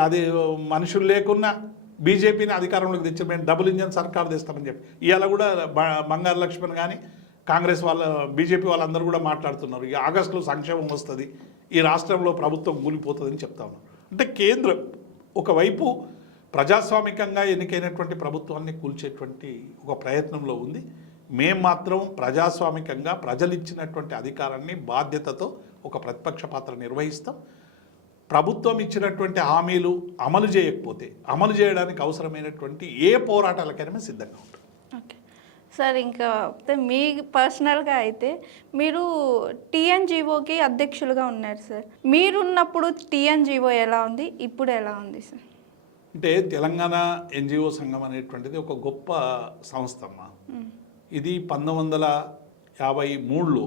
మనుషులు లేకున్నా బీజేపీని అధికారంలోకి తెచ్చి మేము డబుల్ ఇంజన్ సర్కార్ తెస్తామని చెప్పి ఇవాళ కూడా బంగారు లక్ష్మణ్ కానీ కాంగ్రెస్ బీజేపీ వాళ్ళందరూ కూడా మాట్లాడుతున్నారు. ఈ ఆగస్టులో సంక్షేమం వస్తుంది, ఈ రాష్ట్రంలో ప్రభుత్వం కూలిపోతుందని చెప్తా ఉన్నారు. అంటే కేంద్రం ఒకవైపు ప్రజాస్వామికంగా ఎన్నికైనటువంటి ప్రభుత్వాన్ని కూల్చేటువంటి ఒక ప్రయత్నంలో ఉంది. మేము మాత్రం ప్రజాస్వామికంగా ప్రజలు ఇచ్చినటువంటి అధికారాన్ని బాధ్యతతో ఒక ప్రతిపక్ష పాత్ర నిర్వహిస్తాం. ప్రభుత్వం ఇచ్చినటువంటి హామీలు అమలు చేయకపోతే అమలు చేయడానికి అవసరమైనటువంటి ఏ పోరాటాలకైనా సిద్ధంగా ఉంటాం. ఓకే సార్, ఇంకా మీ పర్సనల్గా అయితే మీరు టీఎన్జిఓకి అధ్యక్షులుగా ఉన్నారు సార్. మీరున్నప్పుడు టీఎన్జిఓ ఎలా ఉంది, ఇప్పుడు ఎలా ఉంది సార్? అంటే తెలంగాణ ఎన్జిఓ సంఘం అనేటువంటిది ఒక గొప్ప సంస్థ అమ్మా. ఇది 1953లో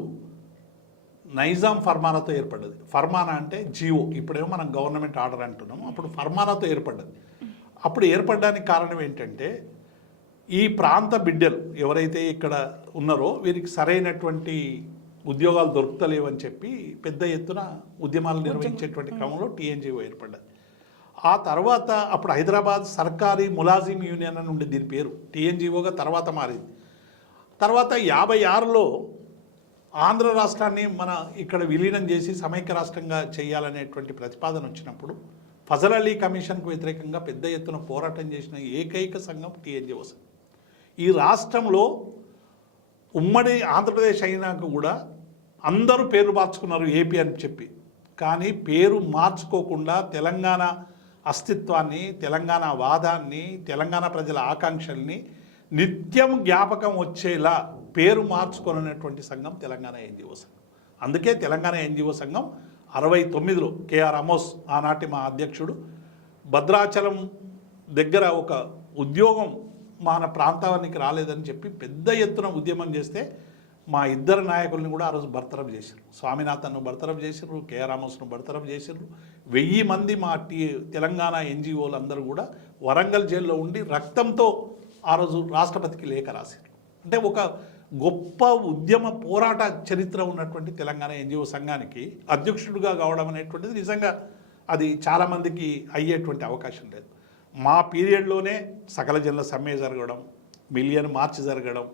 నైజాం ఫర్మానాతో ఏర్పడ్డది. ఫర్మానా అంటే జియో, ఇప్పుడేమో మనం గవర్నమెంట్ ఆర్డర్ అంటున్నాము, అప్పుడు ఫర్మానాతో ఏర్పడ్డది. అప్పుడు ఏర్పడడానికి కారణం ఏంటంటే ఈ ప్రాంత బిడ్డలు ఎవరైతే ఇక్కడ ఉన్నారో వీరికి సరైనటువంటి ఉద్యోగాలు దొరుకుతలేవని చెప్పి పెద్ద ఎత్తున ఉద్యమాలు నిర్వహించేటువంటి క్రమంలో టీఎన్జిఓ ఏర్పడ్డది. ఆ తర్వాత అప్పుడు హైదరాబాద్ సర్కారీ ములాజిం యూనియన్ అని ఉండే దీని పేరు, టీఎన్జిఓగా తర్వాత మారింది. తర్వాత 56లో ఆంధ్ర రాష్ట్రాన్ని మన ఇక్కడ విలీనం చేసి సమైక్య రాష్ట్రంగా చేయాలనేటువంటి ప్రతిపాదన వచ్చినప్పుడు ఫజల్ అలీ కమిషన్కు వ్యతిరేకంగా పెద్ద ఎత్తున పోరాటం చేసిన ఏకైక సంఘం టీఎన్జిఓ సంఘం. ఈ రాష్ట్రంలో ఉమ్మడి ఆంధ్రప్రదేశ్ అయినాక కూడా అందరూ పేరు మార్చుకున్నారు ఏపీ అని చెప్పి, కానీ పేరు మార్చుకోకుండా తెలంగాణ అస్తిత్వాన్ని, తెలంగాణ వాదాన్ని, తెలంగాణ ప్రజల ఆకాంక్షల్ని నిత్యం జ్ఞాపకం వచ్చేలా పేరు మార్చుకోనటువంటి సంఘం తెలంగాణ ఎన్జిఓ సంఘం. అందుకే తెలంగాణ ఎన్జిఓ సంఘం 69లో కేఆర్ అమోస్ ఆనాటి మా అధ్యక్షుడు భద్రాచలం దగ్గర ఒక ఉద్యోగం మన ప్రాంతానికి రాలేదని చెప్పి పెద్ద ఎత్తున ఉద్యమం చేస్తే మా ఇద్దరు నాయకుల్ని కూడా ఆ రోజు బర్తరఫ్ చేశారు. స్వామినాథన్ను బర్తరఫ్ చేశారు, కేఆర్ అమోస్ను బర్తరఫ్ చేశారు. 1000 మంది మా తెలంగాణ ఎన్జిఓలు అందరూ కూడా వరంగల్ జైల్లో ఉండి రక్తంతో ఆ రోజు రాష్ట్రపతికి లేఖ రాశారు. అంటే ఒక గొప్ప ఉద్యమ పోరాట చరిత్ర ఉన్నటువంటి తెలంగాణ ఎన్జిఓ సంఘానికి అధ్యక్షుడిగా కావడం అనేటువంటిది నిజంగా అది చాలామందికి అయ్యేటువంటి అవకాశం లేదు. మా పీరియడ్లోనే సకల జనుల సమ్మె జరగడం, మిలియన్ మార్చ్ జరగడం,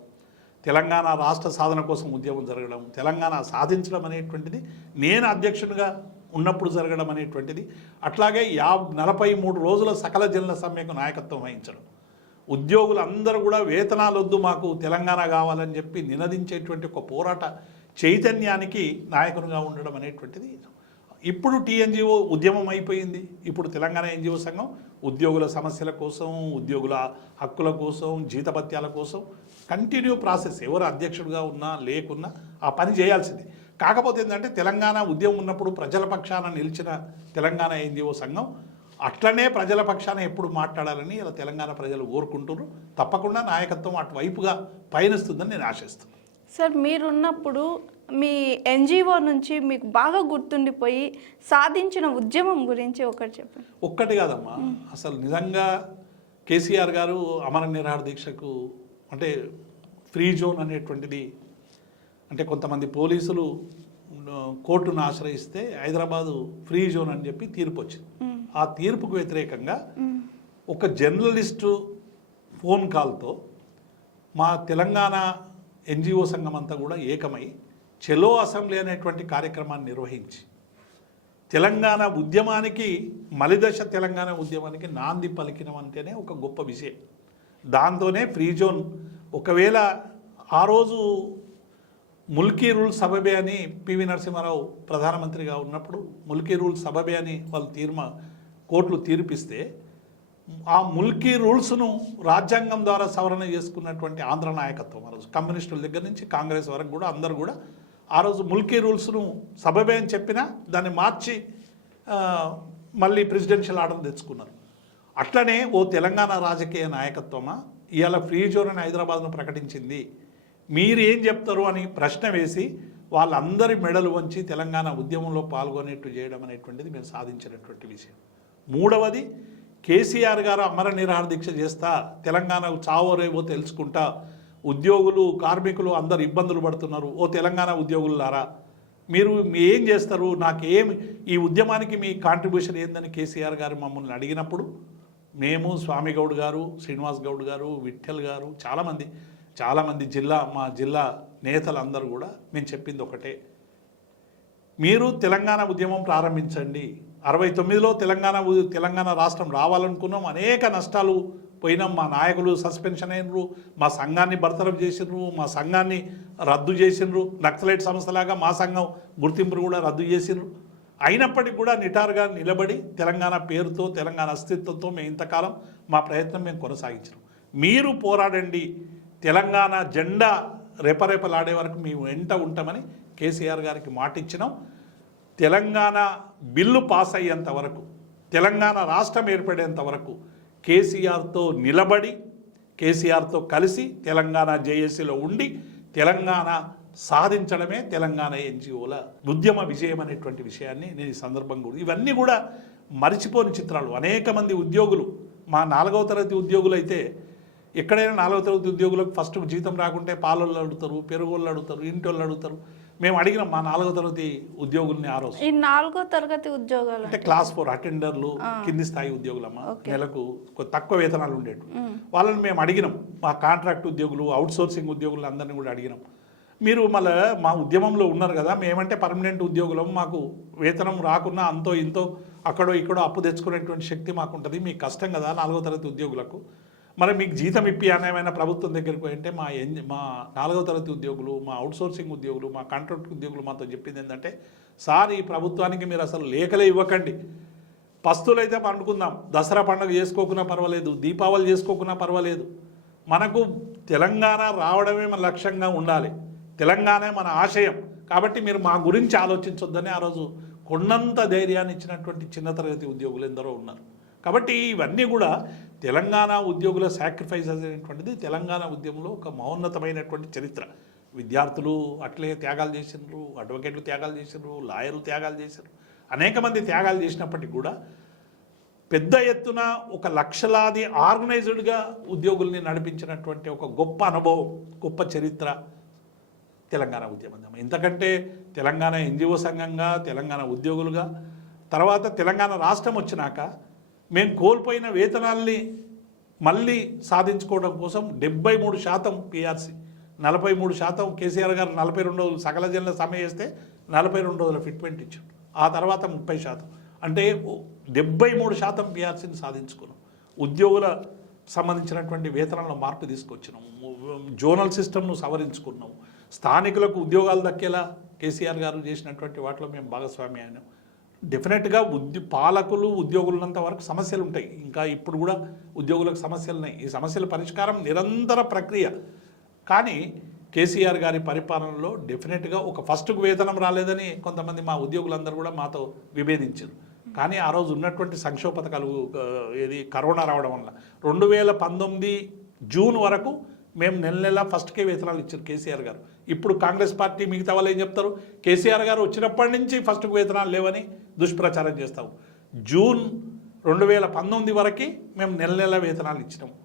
తెలంగాణ రాష్ట్ర సాధన కోసం ఉద్యమం జరగడం, తెలంగాణ సాధించడం అనేటువంటిది నేను అధ్యక్షుడిగా ఉన్నప్పుడు జరగడం అనేటువంటిది, అట్లాగే 43 రోజుల సకల జనుల సమ్మెకు నాయకత్వం వహించడం, ఉద్యోగులందరూ కూడా వేతనాలు వద్దు మాకు తెలంగాణ కావాలని చెప్పి నినదించేటువంటి ఒక పోరాట చైతన్యానికి నాయకునిగా ఉండడం అనేటువంటిది. ఇప్పుడు టీఎన్జిఓ ఉద్యమం అయిపోయింది. ఇప్పుడు తెలంగాణ ఎన్జిఓ సంఘం ఉద్యోగుల సమస్యల కోసం, ఉద్యోగుల హక్కుల కోసం, జీతభత్యాల కోసం కంటిన్యూ ప్రాసెస్. ఎవరు అధ్యక్షుడిగా ఉన్నా లేకున్నా ఆ పని చేయాల్సింది. కాకపోతే ఏంటంటే తెలంగాణ ఉద్యమం ఉన్నప్పుడు ప్రజల పక్షాన నిలిచిన తెలంగాణ ఎన్జిఓ సంఘం అట్లనే ప్రజల పక్షాన ఎప్పుడు మాట్లాడాలని ఇలా తెలంగాణ ప్రజలు కోరుకుంటున్నారు. తప్పకుండా నాయకత్వం అటువైపుగా పయనిస్తుందని నేను ఆశిస్తున్నాను. సార్, మీరున్నప్పుడు మీ ఎన్జిఓ నుంచి మీకు బాగా గుర్తుండిపోయి సాధించిన ఉద్యమం గురించి ఒకటి చెప్పండి. ఒక్కటి కాదమ్మా, అసలు నిజంగా కేసీఆర్ గారు అమర నిరాహార దీక్షకు అంటే ఫ్రీ జోన్ అనేటువంటిది, అంటే కొంతమంది పోలీసులు కోర్టును ఆశ్రయిస్తే హైదరాబాదు ఫ్రీ జోన్ అని చెప్పి తీర్పు వచ్చింది. ఆ తీర్పుకు వ్యతిరేకంగా ఒక జర్నలిస్టు ఫోన్ కాల్తో మా తెలంగాణ ఎన్జిఓ సంఘం అంతా కూడా ఏకమై చెలో అసెంబ్లీ అనేటువంటి కార్యక్రమాన్ని నిర్వహించి తెలంగాణ ఉద్యమానికి, మలిదశ తెలంగాణ ఉద్యమానికి నాంది పలికినం అంటేనే ఒక గొప్ప విషయం. దాంతోనే ఫ్రీ జోన్, ఒకవేళ ఆ రోజు ముల్కీ రూల్ సబబే అని పివి నరసింహారావు ప్రధానమంత్రిగా ఉన్నప్పుడు ముల్కీ రూల్ సబబే అని వాళ్ళు కోర్టులు తీర్పిస్తే ఆ ముల్కీ రూల్స్ను రాజ్యాంగం ద్వారా సవరణ చేసుకున్నటువంటి ఆంధ్ర నాయకత్వం ఆ రోజు కమ్యూనిస్టుల దగ్గర నుంచి కాంగ్రెస్ వరకు కూడా అందరూ కూడా ఆ రోజు ముల్కీ రూల్స్ను సబబే అని చెప్పినా దాన్ని మార్చి మళ్ళీ ప్రెసిడెన్షియల్ ఆర్డర్ తెచ్చుకున్నారు. అట్లనే ఓ తెలంగాణ రాజకీయ నాయకత్వమా ఇవాళ ఫ్రీ జోన్ అని హైదరాబాద్ను ప్రకటించింది, మీరు ఏం చెప్తారు అని ప్రశ్న వేసి వాళ్ళందరి మెడలు వంచి తెలంగాణ ఉద్యమంలో పాల్గొనేట్టు చేయడం అనేటువంటిది మేము సాధించినటువంటి విషయం. మూడవది, కేసీఆర్ గారు అమర నిరాహార దీక్ష చేస్తా తెలంగాణకు చావరేవో తెలుసుకుంటా, ఉద్యోగులు కార్మికులు అందరు ఇబ్బందులు పడుతున్నారు, ఓ తెలంగాణ ఉద్యోగులారా మీరు ఏం చేస్తారు, నాకేమి ఈ ఉద్యమానికి మీ కాంట్రిబ్యూషన్ ఏందని కేసీఆర్ గారు మమ్మల్ని అడిగినప్పుడు మేము స్వామి గౌడ్ గారు, శ్రీనివాస్ గౌడ్ గారు, విఠల్ గారు, చాలామంది మా జిల్లా నేతలందరూ కూడా మేము చెప్పింది ఒకటే, మీరు తెలంగాణ ఉద్యమం ప్రారంభించండి. 69లో తెలంగాణ రాష్ట్రం రావాలనుకున్నాం, అనేక నష్టాలు పోయినాం, మా నాయకులు సస్పెన్షన్ అయినరు, మా సంఘాన్ని బర్తరఫ్ చేసినారు, మా సంఘాన్ని రద్దు చేసినారు, నక్సలైట్ సంస్థలాగా మా సంఘం గుర్తింపును కూడా రద్దు చేసినారు. అయినప్పటికీ కూడా నిటారుగా నిలబడి తెలంగాణ పేరుతో తెలంగాణ అస్తిత్వంతో మేము ఇంతకాలం మా ప్రయత్నం మేము కొనసాగించినాం. మీరు పోరాడండి, తెలంగాణ జెండా రెపరెపలాడే వరకు మేము వెంట ఉంటామని కేసీఆర్ గారికి మాట ఇచ్చినాం. తెలంగాణ బిల్లు పాస్ అయ్యేంత వరకు, తెలంగాణ రాష్ట్రం ఏర్పడేంత వరకు కేసీఆర్తో నిలబడి, కేసీఆర్తో కలిసి తెలంగాణ జేఏసీలో ఉండి తెలంగాణ సాధించడమే తెలంగాణ ఎన్జిఓల ఉద్యమ విజయం అనేటువంటి విషయాన్ని నేను ఈ సందర్భంగా, ఇవన్నీ కూడా మరిచిపోని చిత్రాలు. అనేక మంది ఉద్యోగులు, మా 4వ తరగతి ఉద్యోగులు అయితే ఎక్కడైనా 4వ తరగతి ఉద్యోగులకు ఫస్ట్ జీతం రాకుంటే పాలోళ్ళు అడుగుతారు, పెరుగుళ్ళు అడుగుతారు, ఇంటోళ్ళు అడుగుతారు. మేము అడిగినాం మా 4వ తరగతి ఉద్యోగుల్ని ఆ రోజు. ఈ 4వ తరగతి ఉద్యోగాలు అంటే క్లాస్ 4 అటెండర్లు, కింది స్థాయి ఉద్యోగులమ్మా, నెలకు తక్కువ వేతనాలు ఉండేవి. వాళ్ళని మేము అడిగినాం, మా కాంట్రాక్ట్ ఉద్యోగులు, అవుట్ సోర్సింగ్ ఉద్యోగులు అందరినీ కూడా అడిగినాం, మీరు మళ్ళీ మా ఉద్యమంలో ఉన్నారు కదా, మేమంటే పర్మనెంట్ ఉద్యోగులం, మాకు వేతనం రాకున్నా అంతో ఇంతో అక్కడో ఇక్కడో అప్పు తెచ్చుకునేటువంటి శక్తి మాకు ఉంటుంది, మీకు కష్టం కదా 4వ తరగతి ఉద్యోగులకు, మరి మీకు జీతం ఇప్పి అన్యాయమైన ప్రభుత్వం దగ్గరికి పోయింటే మా 4వ తరగతి ఉద్యోగులు, మా అవుట్సోర్సింగ్ ఉద్యోగులు, మా కాంట్రాక్ట్ ఉద్యోగులు మాతో చెప్పింది ఏంటంటే, సార్ ఈ ప్రభుత్వానికి మీరు అసలు లేఖలే ఇవ్వకండి, పస్తులైతే పండుకుందాం, దసరా పండుగ చేసుకోకున్నా పర్వాలేదు, దీపావళి చేసుకోకున్నా పర్వాలేదు, మనకు తెలంగాణ రావడమే మన లక్ష్యంగా ఉండాలి, తెలంగాణ మన ఆశయం, కాబట్టి మీరు మా గురించి ఆలోచించొద్దని ఆ రోజు కొండంత ధైర్యాన్ని ఇచ్చినటువంటి చిన్న తరగతి ఉద్యోగులు ఎందరో ఉన్నారు. కాబట్టి ఇవన్నీ కూడా తెలంగాణ ఉద్యోగుల సాక్రిఫైసెస్ అనేటువంటిది తెలంగాణ ఉద్యమంలో ఒక మహోన్నతమైనటువంటి చరిత్ర. విద్యార్థులు అట్లే త్యాగాలు చేసినారు, అడ్వకేట్లు త్యాగాలు చేసినారు, లాయర్లు త్యాగాలు చేశారు, అనేక మంది త్యాగాలు చేసినప్పటికీ కూడా పెద్ద ఎత్తున ఒక లక్షలాది ఆర్గనైజ్డ్గా ఉద్యోగుల్ని నడిపించినటువంటి ఒక గొప్ప అనుభవం, గొప్ప చరిత్ర తెలంగాణ ఉద్యమం. ఇంతకంటే తెలంగాణ ఎన్జిఓ సంఘంగా, తెలంగాణ ఉద్యోగులుగా, తర్వాత తెలంగాణ రాష్ట్రం వచ్చినాక మేము కోల్పోయిన వేతనాల్ని మళ్ళీ సాధించుకోవడం కోసం 73% పిఆర్సీ, 43% కేసీఆర్ గారు 42 రోజులు సకల జనుల సమ్మె చేస్తే 42 రోజుల ఫిట్మెంట్ ఇచ్చాడు, ఆ తర్వాత 30%, అంటే 73% పిఆర్సీని సాధించుకున్నాం. ఉద్యోగుల సంబంధించినటువంటి వేతనంలో మార్పు తీసుకొచ్చినాం, జోనల్ సిస్టమ్ను సవరించుకున్నాం, స్థానికులకు ఉద్యోగాలు దక్కేలా కేసీఆర్ గారు చేసినటువంటి వాటిలో మేము భాగస్వామి అయినాం. డెఫినెట్గా పాలకులు ఉద్యోగులంత వరకు సమస్యలు ఉంటాయి, ఇంకా ఇప్పుడు కూడా ఉద్యోగులకు సమస్యలు ఉన్నాయి, ఈ సమస్యల పరిష్కారం నిరంతర ప్రక్రియ. కానీ కేసీఆర్ గారి పరిపాలనలో డెఫినెట్గా ఒక ఫస్ట్కు వేతనం రాలేదని కొంతమంది మా ఉద్యోగులందరూ కూడా మాతో విభేదించారు. కానీ ఆ రోజు ఉన్నటువంటి సంక్షోభ పథకాలు, కరోనా రావడం వల్ల 2019 జూన్ వరకు మేము నెల ఫస్ట్కే వేతనాలు ఇచ్చారు కేసీఆర్ గారు. ఇప్పుడు కాంగ్రెస్ పార్టీ మిగతా వాళ్ళు ఏం చెప్తారు, కేసీఆర్ గారు వచ్చినప్పటి నుంచి ఫస్ట్కు వేతనాలు లేవని దుష్ప్రచారం చేస్తాము. జూన్ 2019 వరకు మేము నెల నెల వేతనాలు ఇచ్చినాము.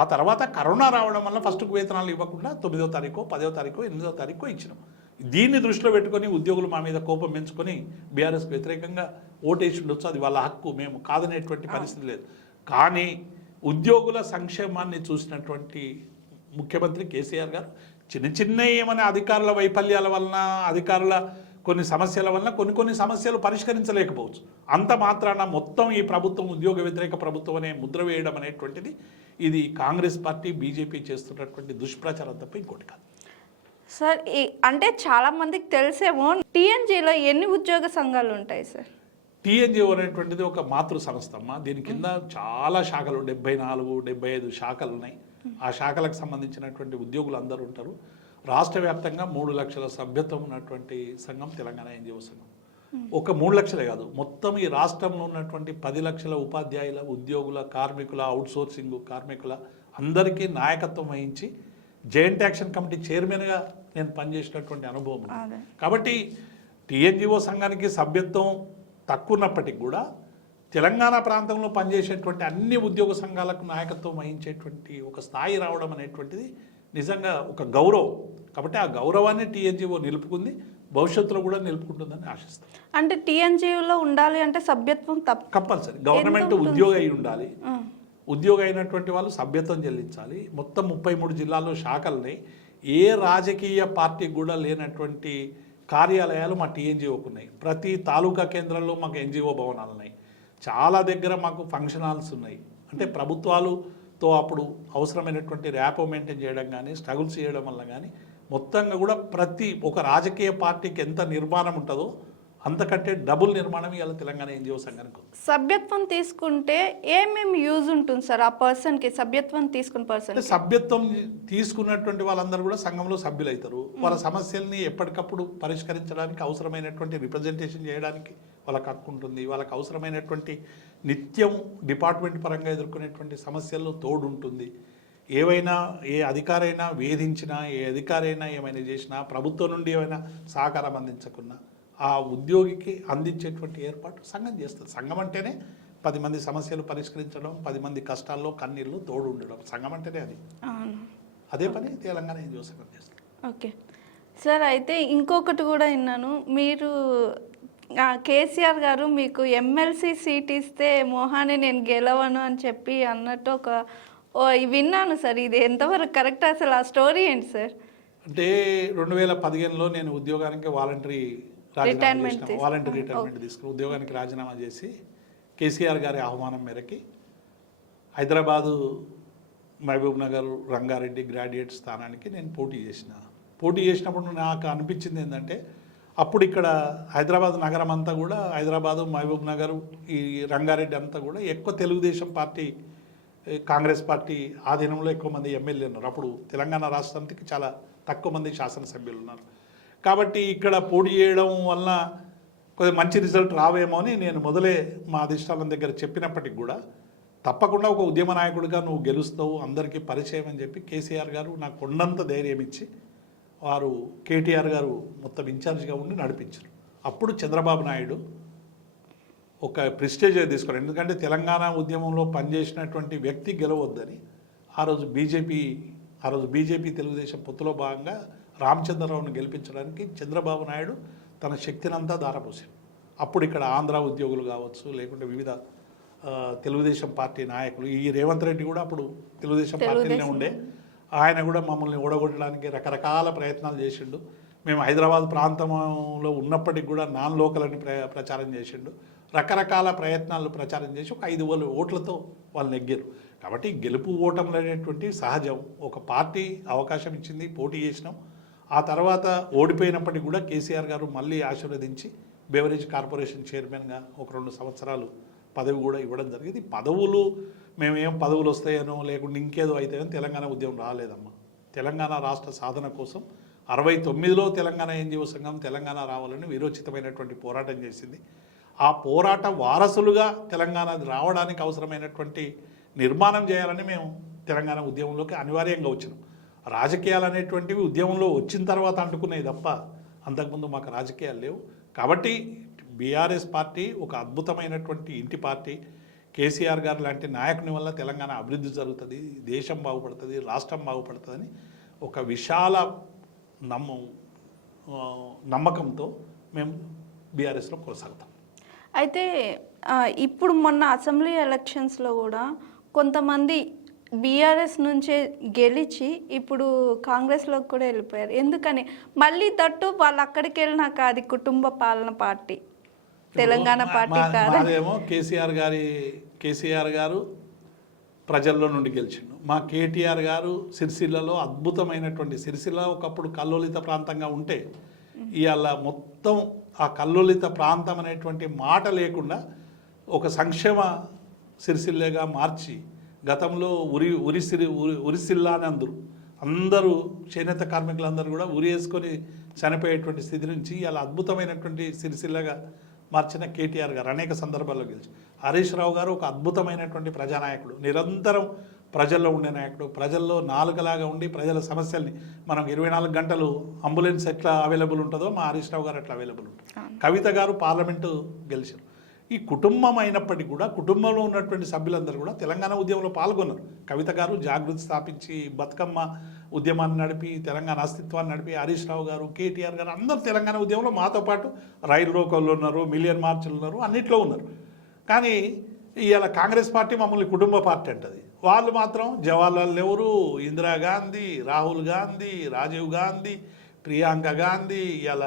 ఆ తర్వాత కరోనా రావడం వల్ల ఫస్ట్కు వేతనాలు ఇవ్వకుండా 9వ తారీఖు 10వ తారీఖు 8వ తారీఖు ఇచ్చినాం. దీన్ని దృష్టిలో పెట్టుకొని ఉద్యోగులు మా మీద కోపం పెంచుకొని బీఆర్ఎస్కి వ్యతిరేకంగా ఓటేసి ఉండొచ్చు. అది వాళ్ళ హక్కు, మేము కాదనేటువంటి పరిస్థితి లేదు. కానీ ఉద్యోగుల సంక్షేమాన్ని చూసినటువంటి ముఖ్యమంత్రి కేసీఆర్ గారు చిన్న చిన్న ఏమైనా అధికారుల వైఫల్యాల వలన, అధికారుల కొన్ని సమస్యల వలన కొన్ని సమస్యలు పరిష్కరించలేకపోవచ్చు. అంత మాత్రాన మొత్తం ఈ ప్రభుత్వం ఉద్యోగ వ్యతిరేక ప్రభుత్వం అనే ముద్ర వేయడం అనేటువంటిది ఇది కాంగ్రెస్ పార్టీ బీజేపీ చేస్తున్నటువంటి దుష్ప్రచారం తప్ప ఇంకోటి కాదు. సార్ అంటే చాలా మందికి తెలిసేమో టీఎన్జీలో ఎన్ని ఉద్యోగ సంఘాలు ఉంటాయి సార్? టీఎన్జిఓ అనేటువంటిది ఒక మాతృ సంస్థ అమ్మ. దీని కింద చాలా శాఖలు 74, 75 శాఖలు ఉన్నాయి. ఆ శాఖలకు సంబంధించినటువంటి ఉద్యోగులు అందరూ ఉంటారు. రాష్ట్ర వ్యాప్తంగా 3 లక్షల సభ్యత్వం ఉన్నటువంటి సంఘం తెలంగాణ ఎన్జిఓ సంఘం. ఒక 3 లక్షలే కాదు, మొత్తం ఈ రాష్ట్రంలో ఉన్నటువంటి 10 లక్షల ఉపాధ్యాయుల, ఉద్యోగుల, కార్మికుల, అవుట్సోర్సింగ్ కార్మికుల అందరికీ నాయకత్వం వహించి జాయింట్ యాక్షన్ కమిటీ చైర్మన్గా నేను పనిచేసినటువంటి అనుభవం. కాబట్టి టీఎన్జిఓ సంఘానికి సభ్యత్వం తక్కువ ఉన్నప్పటికీ కూడా తెలంగాణ ప్రాంతంలో పనిచేసేటువంటి అన్ని ఉద్యోగ సంఘాలకు నాయకత్వం వహించేటువంటి ఒక స్థాయి రావడం అనేటువంటిది నిజంగా ఒక గౌరవం. కాబట్టి ఆ గౌరవాన్ని టీఎన్జిఓ నిలుపుకుంది, భవిష్యత్తులో కూడా నిలుపుకుంటుందని ఆశిస్తాం. అంటే టీఎన్జిఓలో ఉండాలి అంటే సభ్యత్వం కంపల్సరీ. గవర్నమెంట్ ఉద్యోగ అయి ఉండాలి. ఉద్యోగ అయినటువంటి వాళ్ళు సభ్యత్వం చెల్లించాలి. మొత్తం 33 జిల్లాల్లో శాఖలున్నాయి. ఏ రాజకీయ పార్టీకి కూడా లేనటువంటి కార్యాలయాలు మా టీఎన్జిఓకు ఉన్నాయి. ప్రతి తాలూకా కేంద్రంలో మాకు ఎన్జిఓ భవనాలు ఉన్నాయి. చాలా దగ్గర మాకు ఫంక్షన్ హాల్స్ ఉన్నాయి. అంటే ప్రభుత్వాలతో అప్పుడు అవసరమైనటువంటి ర్యాపో మెయింటైన్ చేయడం కానీ, స్ట్రగుల్స్ చేయడం వల్ల కానీ మొత్తంగా కూడా ప్రతి ఒక రాజకీయ పార్టీకి ఎంత నిర్మాణం ఉంటుందో అంతకంటే డబుల్ నిర్మాణం ఇవాళ తెలంగాణ ఎన్జిఓ సంఘానికి. సభ్యత్వం తీసుకుంటే ఏమేమి యూజ్ ఉంటుంది సార్ ఆ పర్సన్కి? సభ్యత్వం తీసుకున్న పర్సన్ సభ్యత్వం తీసుకున్నటువంటి వాళ్ళందరూ కూడా సంఘంలో సభ్యులు అవుతారు. వాళ్ళ సమస్యల్ని ఎప్పటికప్పుడు పరిష్కరించడానికి అవసరమైనటువంటి రిప్రజెంటేషన్ చేయడానికి వాళ్ళకి హక్కు ఉంటుంది. వాళ్ళకి అవసరమైనటువంటి నిత్యం డిపార్ట్మెంట్ పరంగా ఎదుర్కొనేటువంటి సమస్యల్లో తోడు ఉంటుంది. ఏవైనా ఏ అధికారైనా వేధించినా, ఏ అధికారైనా ఏమైనా చేసినా, ప్రభుత్వం నుండి ఏమైనా సహకారం అందించకున్నా ఆ ఉద్యోగికి అందించేటువంటి ఏర్పాటు సంఘం చేస్తుంది. సంఘం అంటేనే 10 మంది సమస్యలు పరిష్కరించడం, 10 మంది కష్టాల్లో కన్నీళ్ళు తోడు ఉండడం. సంఘం అంటేనే అది. అదే పని తెలంగాణ ఎన్జిఓ సంఘం చేస్తుంది. ఓకే సార్, అయితే ఇంకొకటి కూడా విన్నాను, మీరు కేసీఆర్ గారు మీకు ఎమ్మెల్సీ సీట్ ఇస్తే మోహాని నేను గెలవను అని చెప్పి అన్నట్టు విన్నాను సార్. ఇది ఎంతవరకు కరెక్ట్? అసలు ఆ స్టోరీ ఏంటి సార్? అంటే 2015లో నేను ఉద్యోగానికి వాలంటరీ రిటైర్మెంట్ తీసుకుని ఉద్యోగానికి రాజీనామా చేసి కేసీఆర్ గారి ఆహ్వానం మేరకి హైదరాబాదు, మహబూబ్ నగర్, రంగారెడ్డి గ్రాడ్యుయేట్ స్థానానికి నేను పోటీ చేసినప్పుడు నాకు అనిపించింది ఏంటంటే, అప్పుడు ఇక్కడ హైదరాబాద్ నగరం అంతా కూడా, హైదరాబాదు, మహబూబ్ నగర్, ఈ రంగారెడ్డి అంతా కూడా ఎక్కువ తెలుగుదేశం పార్టీ, కాంగ్రెస్ పార్టీ ఆధీనంలో ఎక్కువ మంది ఎమ్మెల్యేలు ఉన్నారు. అప్పుడు తెలంగాణ రాష్ట్రానికి చాలా తక్కువ మంది శాసనసభ్యులు ఉన్నారు. కాబట్టి ఇక్కడ పోటీ చేయడం వలన కొద్దిగా మంచి రిజల్ట్ రావేమో అని నేను మొదలే మా అధిష్టానం దగ్గర చెప్పినప్పటికి కూడా తప్పకుండా ఒక ఉద్యమ నాయకుడిగా నువ్వు గెలుస్తావు, అందరికీ పరిచయం అని చెప్పి కేసీఆర్ గారు నాకు కొండంత ధైర్యం ఇచ్చి వారు కేటీఆర్ గారు మొత్తం ఇన్ఛార్జ్గా ఉండి నడిపించారు. అప్పుడు చంద్రబాబు నాయుడు ఒక ప్రెస్టేజ్ తీసుకున్నారు. ఎందుకంటే తెలంగాణ ఉద్యమంలో పనిచేసినటువంటి వ్యక్తి గెలవద్దని ఆ రోజు బీజేపీ తెలుగుదేశం పొత్తులో భాగంగా రామచంద్రరావును గెలిపించడానికి చంద్రబాబు నాయుడు తన శక్తినంతా ధారపోసాడు. అప్పుడు ఇక్కడ ఆంధ్ర ఉద్యోగులు కావచ్చు, లేకుంటే వివిధ తెలుగుదేశం పార్టీ నాయకులు, ఈ రేవంత్ రెడ్డి కూడా అప్పుడు తెలుగుదేశం పార్టీలోనే ఉండే, ఆయన కూడా మమ్మల్ని ఓడగొట్టడానికి రకరకాల ప్రయత్నాలు చేసిండు. మేము హైదరాబాద్ ప్రాంతంలో ఉన్నప్పటికి కూడా నాన్ లోకల్ అని ప్రచారం చేసిండు. రకరకాల ప్రయత్నాలు ప్రచారం చేసి ఒక 5,000 ఓట్లతో వాళ్ళు నెగ్గారు. కాబట్టి గెలుపు ఓటములు అనేటువంటి సహజం. ఒక పార్టీ అవకాశం ఇచ్చింది, పోటీ చేసినాం. ఆ తర్వాత ఓడిపోయినప్పటికీ కూడా కేసీఆర్ గారు మళ్ళీ ఆశీర్వదించి బెవరేజ్ కార్పొరేషన్ చైర్మన్గా ఒక 2 సంవత్సరాలు పదవి కూడా ఇవ్వడం జరిగింది. పదవులు మేమేం పదవులు వస్తాయనో లేకుంటే ఇంకేదో అవుతాయని తెలంగాణ ఉద్యమం రాలేదమ్మా. తెలంగాణ రాష్ట్ర సాధన కోసం 69లో తెలంగాణ ఎన్జిఓ సంఘం తెలంగాణ రావాలని విరోచితమైనటువంటి పోరాటం చేసింది. ఆ పోరాట వారసులుగా తెలంగాణ రావడానికి అవసరమైనటువంటి నిర్మాణం చేయాలని మేము తెలంగాణ ఉద్యమంలోకి అనివార్యంగా వచ్చినాం. రాజకీయాలు అనేటువంటివి ఉద్యమంలో వచ్చిన తర్వాత అంటుకునేవి తప్ప అంతకుముందు మాకు రాజకీయాలు లేవు. కాబట్టి బీఆర్ఎస్ పార్టీ ఒక అద్భుతమైనటువంటి ఇంటి పార్టీ. కేసీఆర్ గారు లాంటి నాయకుని వల్ల తెలంగాణ అభివృద్ధి జరుగుతుంది, దేశం బాగుపడుతుంది, రాష్ట్రం బాగుపడుతుందని ఒక విశాల నమ్మకంతో మేము బీఆర్ఎస్లో కొనసాగుతాం. అయితే ఇప్పుడు మొన్న అసెంబ్లీ ఎలక్షన్స్లో కూడా కొంతమంది బీఆర్ఎస్ నుంచే గెలిచి ఇప్పుడు కాంగ్రెస్లోకి కూడా వెళ్ళిపోయారు. ఎందుకని? మళ్ళీ తట్టు వాళ్ళు అక్కడికి వెళ్ళినాక అది కుటుంబ పాలన పార్టీ, తెలంగాణ పార్టీ కాదు. అదేమో కేసీఆర్ గారు ప్రజల్లో నుండి గెలిచిండు. మా కేటీఆర్ గారు సిరిసిల్లలో అద్భుతమైనటువంటి, సిరిసిల్ల ఒకప్పుడు కల్లోలిత ప్రాంతంగా ఉంటే ఇవాళ మొత్తం ఆ కల్లోలిత ప్రాంతం అనేటువంటి మాట లేకుండా ఒక సంక్షేమ సిరిసిల్లగా మార్చి, గతంలో ఉరిసిల్ల అని అందరూ చేనేత కార్మికులందరూ కూడా ఉరి వేసుకొని చనిపోయేటువంటి స్థితి నుంచి ఇలా అద్భుతమైనటువంటి సిరిసిల్లగా మార్చిన కేటీఆర్ గారు అనేక సందర్భాల్లో గెలిచి, హరీష్ రావు గారు ఒక అద్భుతమైనటువంటి ప్రజానాయకుడు, నిరంతరం ప్రజల్లో ఉండే నాయకుడు, ప్రజల్లో నాలుకలాగా ఉండి ప్రజల సమస్యల్ని మనం 24 గంటలు అంబులెన్స్ ఎట్లా అవైలబుల్ ఉంటుందో మా హరీష్ రావు గారు ఎట్లా అవైలబుల్ ఉంటుంది. కవిత గారు పార్లమెంటు గెలిచారు. ఈ కుటుంబం అయినప్పటికీ కూడా కుటుంబంలో ఉన్నటువంటి సభ్యులందరూ కూడా తెలంగాణ ఉద్యమంలో పాల్గొన్నారు. కవిత గారు జాగృతి స్థాపించి బతుకమ్మ ఉద్యమాన్ని నడిపి తెలంగాణ అస్తిత్వాన్ని నడిపి, హరీష్ రావు గారు, కేటీఆర్ గారు అందరూ తెలంగాణ ఉద్యమంలో మాతో పాటు రైలు రోకోల్లో ఉన్నారు, మిలియన్ మార్చులు ఉన్నారు, అన్నిట్లో ఉన్నారు. కానీ ఇవాళ కాంగ్రెస్ పార్టీ మమ్మల్ని కుటుంబ పార్టీ అంటది. వాళ్ళు మాత్రం జవహర్లాల్ నెహ్రూ, ఇందిరాగాంధీ, రాహుల్ గాంధీ, రాజీవ్ గాంధీ, ప్రియాంక గాంధీ, ఇవాళ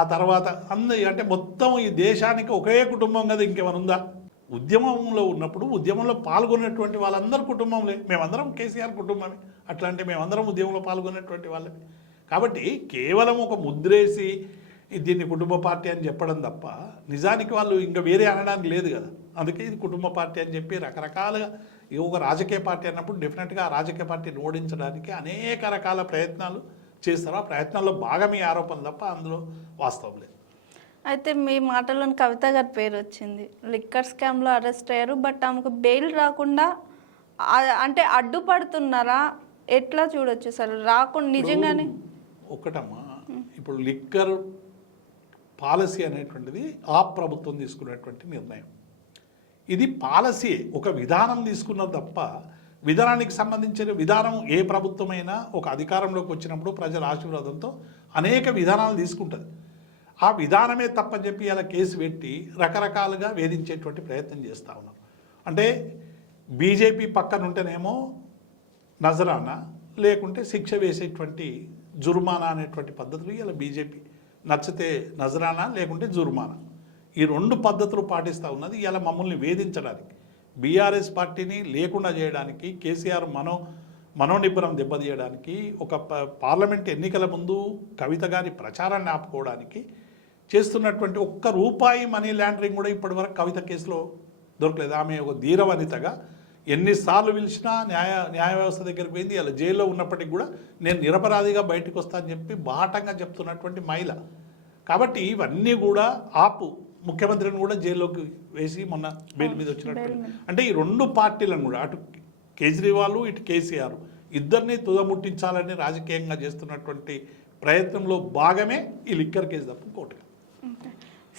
ఆ తర్వాత అంటే మొత్తం ఈ దేశానికి ఒకే కుటుంబం కదా, ఇంకేమైనా ఉందా? ఉద్యమంలో ఉన్నప్పుడు ఉద్యమంలో పాల్గొన్నటువంటి వాళ్ళందరూ కుటుంబంలే. మేమందరం కేసీఆర్ కుటుంబమే. అట్లాంటి మేమందరం ఉద్యమంలో పాల్గొన్నటువంటి వాళ్ళమే. కాబట్టి కేవలం ఒక ముద్రేసి దీన్ని కుటుంబ పార్టీ అని చెప్పడం తప్ప నిజానికి వాళ్ళు ఇంకా వేరే అనడానికి లేదు కదా. అందుకే ఇది కుటుంబ పార్టీ అని చెప్పి రకరకాలుగా ఒక రాజకీయ పార్టీ అన్నప్పుడు డెఫినెట్గా ఆ రాజకీయ పార్టీని ఓడించడానికి అనేక రకాల ప్రయత్నాలు చేస్తారు. ఆ ప్రయత్నాల్లో భాగమే ఆరోపణలు తప్ప అందులో వాస్తవం లేదు. అయితే మీ మాటలోని కవిత గారి పేరు వచ్చింది. లిక్కర్ స్కామ్లో అరెస్ట్ అయ్యారు. బట్ ఆమెకు బెయిల్ రాకుండా అంటే అడ్డుపడుతున్నారా? ఎట్లా చూడొచ్చు సార్ రాకుండా నిజంగానే? ఒకటమ్మా, ఇప్పుడు లిక్కర్ పాలసీ అనేటువంటిది ఆ ప్రభుత్వం తీసుకున్నటువంటి నిర్ణయం. ఇది పాలసీ, ఒక విధానం తీసుకున్నది తప్ప విధానానికి సంబంధించిన విధానం ఏ ప్రభుత్వమైనా ఒక అధికారంలోకి వచ్చినప్పుడు ప్రజల ఆశీర్వాదంతో అనేక విధానాలు తీసుకుంటుంది. ఆ విధానమే తప్పని చెప్పి ఇలా కేసు పెట్టి రకరకాలుగా వేధించేటువంటి ప్రయత్నం చేస్తూ ఉన్నాం. అంటే బీజేపీ పక్కన ఉంటేనేమో నజరానా, లేకుంటే శిక్ష వేసేటువంటి జుర్మానా అనేటువంటి పద్ధతులు ఇలా బీజేపీ నచ్చితే నజరానా లేకుంటే జుర్మానా, ఈ 2 పద్ధతులు పాటిస్తూ ఉన్నది. ఇలా మమ్మల్ని వేధించడానికి, బీఆర్ఎస్ పార్టీని లేకుండా చేయడానికి, కేసీఆర్ మనోనిబ్బరం దెబ్బతీయడానికి, ఒక పార్లమెంట్ ఎన్నికల ముందు కవిత గారి ప్రచారాన్ని ఆపుకోవడానికి చేస్తున్నటువంటి ₹1 మనీ లాండరింగ్ కూడా ఇప్పటివరకు కవిత కేసులో దొరకలేదు. ఆమె ఒక ధీరవనితగా ఎన్నిసార్లు పిలిచినా న్యాయ వ్యవస్థ దగ్గరికి పోయింది. అలా జైల్లో ఉన్నప్పటికీ కూడా నేను నిరపరాధిగా బయటకు వస్తా అని చెప్పి బాటంగా చెప్తున్నటువంటి మహిళ. కాబట్టి ఇవన్నీ కూడా ముఖ్యమంత్రిని కూడా జైల్లోకి వేసి మొన్న బెయిల్ మీద వచ్చినట్టు. అంటే ఈ 2 పార్టీలను కూడా, అటు కేజ్రీవాల్ ఇటు కేసీఆర్, ఇద్దరిని తుదముట్టించాలని రాజకీయంగా చేస్తున్నటువంటి ప్రయత్నంలో భాగమే ఈ లిక్కర్ కేసు తప్ప కోర్టుగా.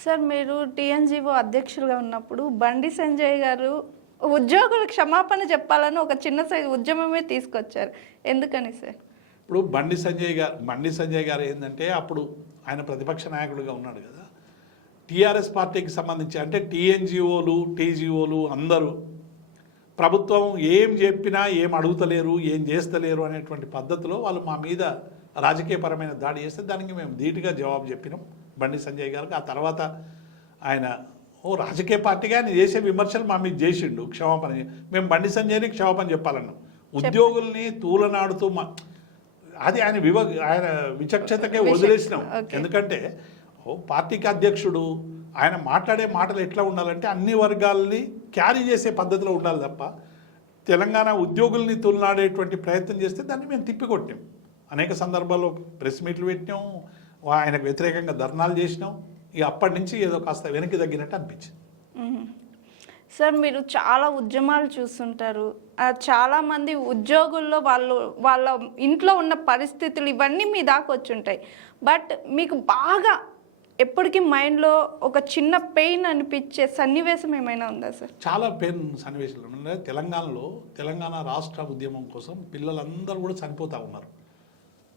సార్, మీరు టీఎన్జీఓ అధ్యక్షులుగా ఉన్నప్పుడు బండి సంజయ్ గారు ఉద్యోగులకు క్షమాపణ చెప్పాలని ఒక చిన్న సైజు ఉద్యమమే తీసుకొచ్చారు. ఎందుకని సార్? ఇప్పుడు బండి సంజయ్ గారు ఏంటంటే అప్పుడు ఆయన ప్రతిపక్ష నాయకుడిగా ఉన్నాడు కదా. టీఆర్ఎస్ పార్టీకి సంబంధించి అంటే టీఎన్జిఓలు, టీజీఓలు అందరూ ప్రభుత్వం ఏం చెప్పినా ఏం అడుగుతలేరు, ఏం చేస్తలేరు అనేటువంటి పద్ధతిలో వాళ్ళు మా మీద రాజకీయపరమైన దాడి చేస్తే దానికి మేము ధీటుగా జవాబు చెప్పినాం బండి సంజయ్ గారికి. ఆ తర్వాత ఆయన రాజకీయ పార్టీగా ఆయన చేసే విమర్శలు మా మీద చేసిండు, క్షమాపణ. మేము బండి సంజయ్ని క్షమాపణ చెప్పాలన్నాం. ఉద్యోగుల్ని తూలనాడుతూ అది ఆయన విచక్షతకే వదిలేసినాం. ఎందుకంటే పార్టీకి అధ్యక్షుడు, ఆయన మాట్లాడే మాటలు ఎట్లా ఉండాలంటే అన్ని వర్గాలని క్యారీ చేసే పద్ధతిలో ఉండాలి తప్ప తెలంగాణ ఉద్యోగుల్ని తూలనాడేటువంటి ప్రయత్నం చేస్తే దాన్ని మేము తిప్పికొట్టాం. అనేక సందర్భాల్లో ప్రెస్ మీట్లు పెట్టినాం, ఆయనకు వ్యతిరేకంగా ధర్నాలు చేసినాం. ఇక అప్పటి నుంచి ఏదో కాస్త వెనక్కి తగ్గినట్టు అనిపించింది. సార్ మీరు చాలా ఉద్యమాలు చూస్తుంటారు, చాలామంది ఉద్యోగుల్లో వాళ్ళ ఇంట్లో ఉన్న పరిస్థితులు ఇవన్నీ మీ దాకా వచ్చుంటాయి. బట్ మీకు బాగా ఎప్పటికీ మైండ్లో ఒక చిన్న పెయిన్ అనిపించే సన్నివేశం ఏమైనా ఉందా సార్? చాలా పెయిన్ సన్నివేశాలు ఉన్నాయి. తెలంగాణలో తెలంగాణ రాష్ట్ర ఉద్యమం కోసం పిల్లలందరూ కూడా చనిపోతూ ఉన్నారు.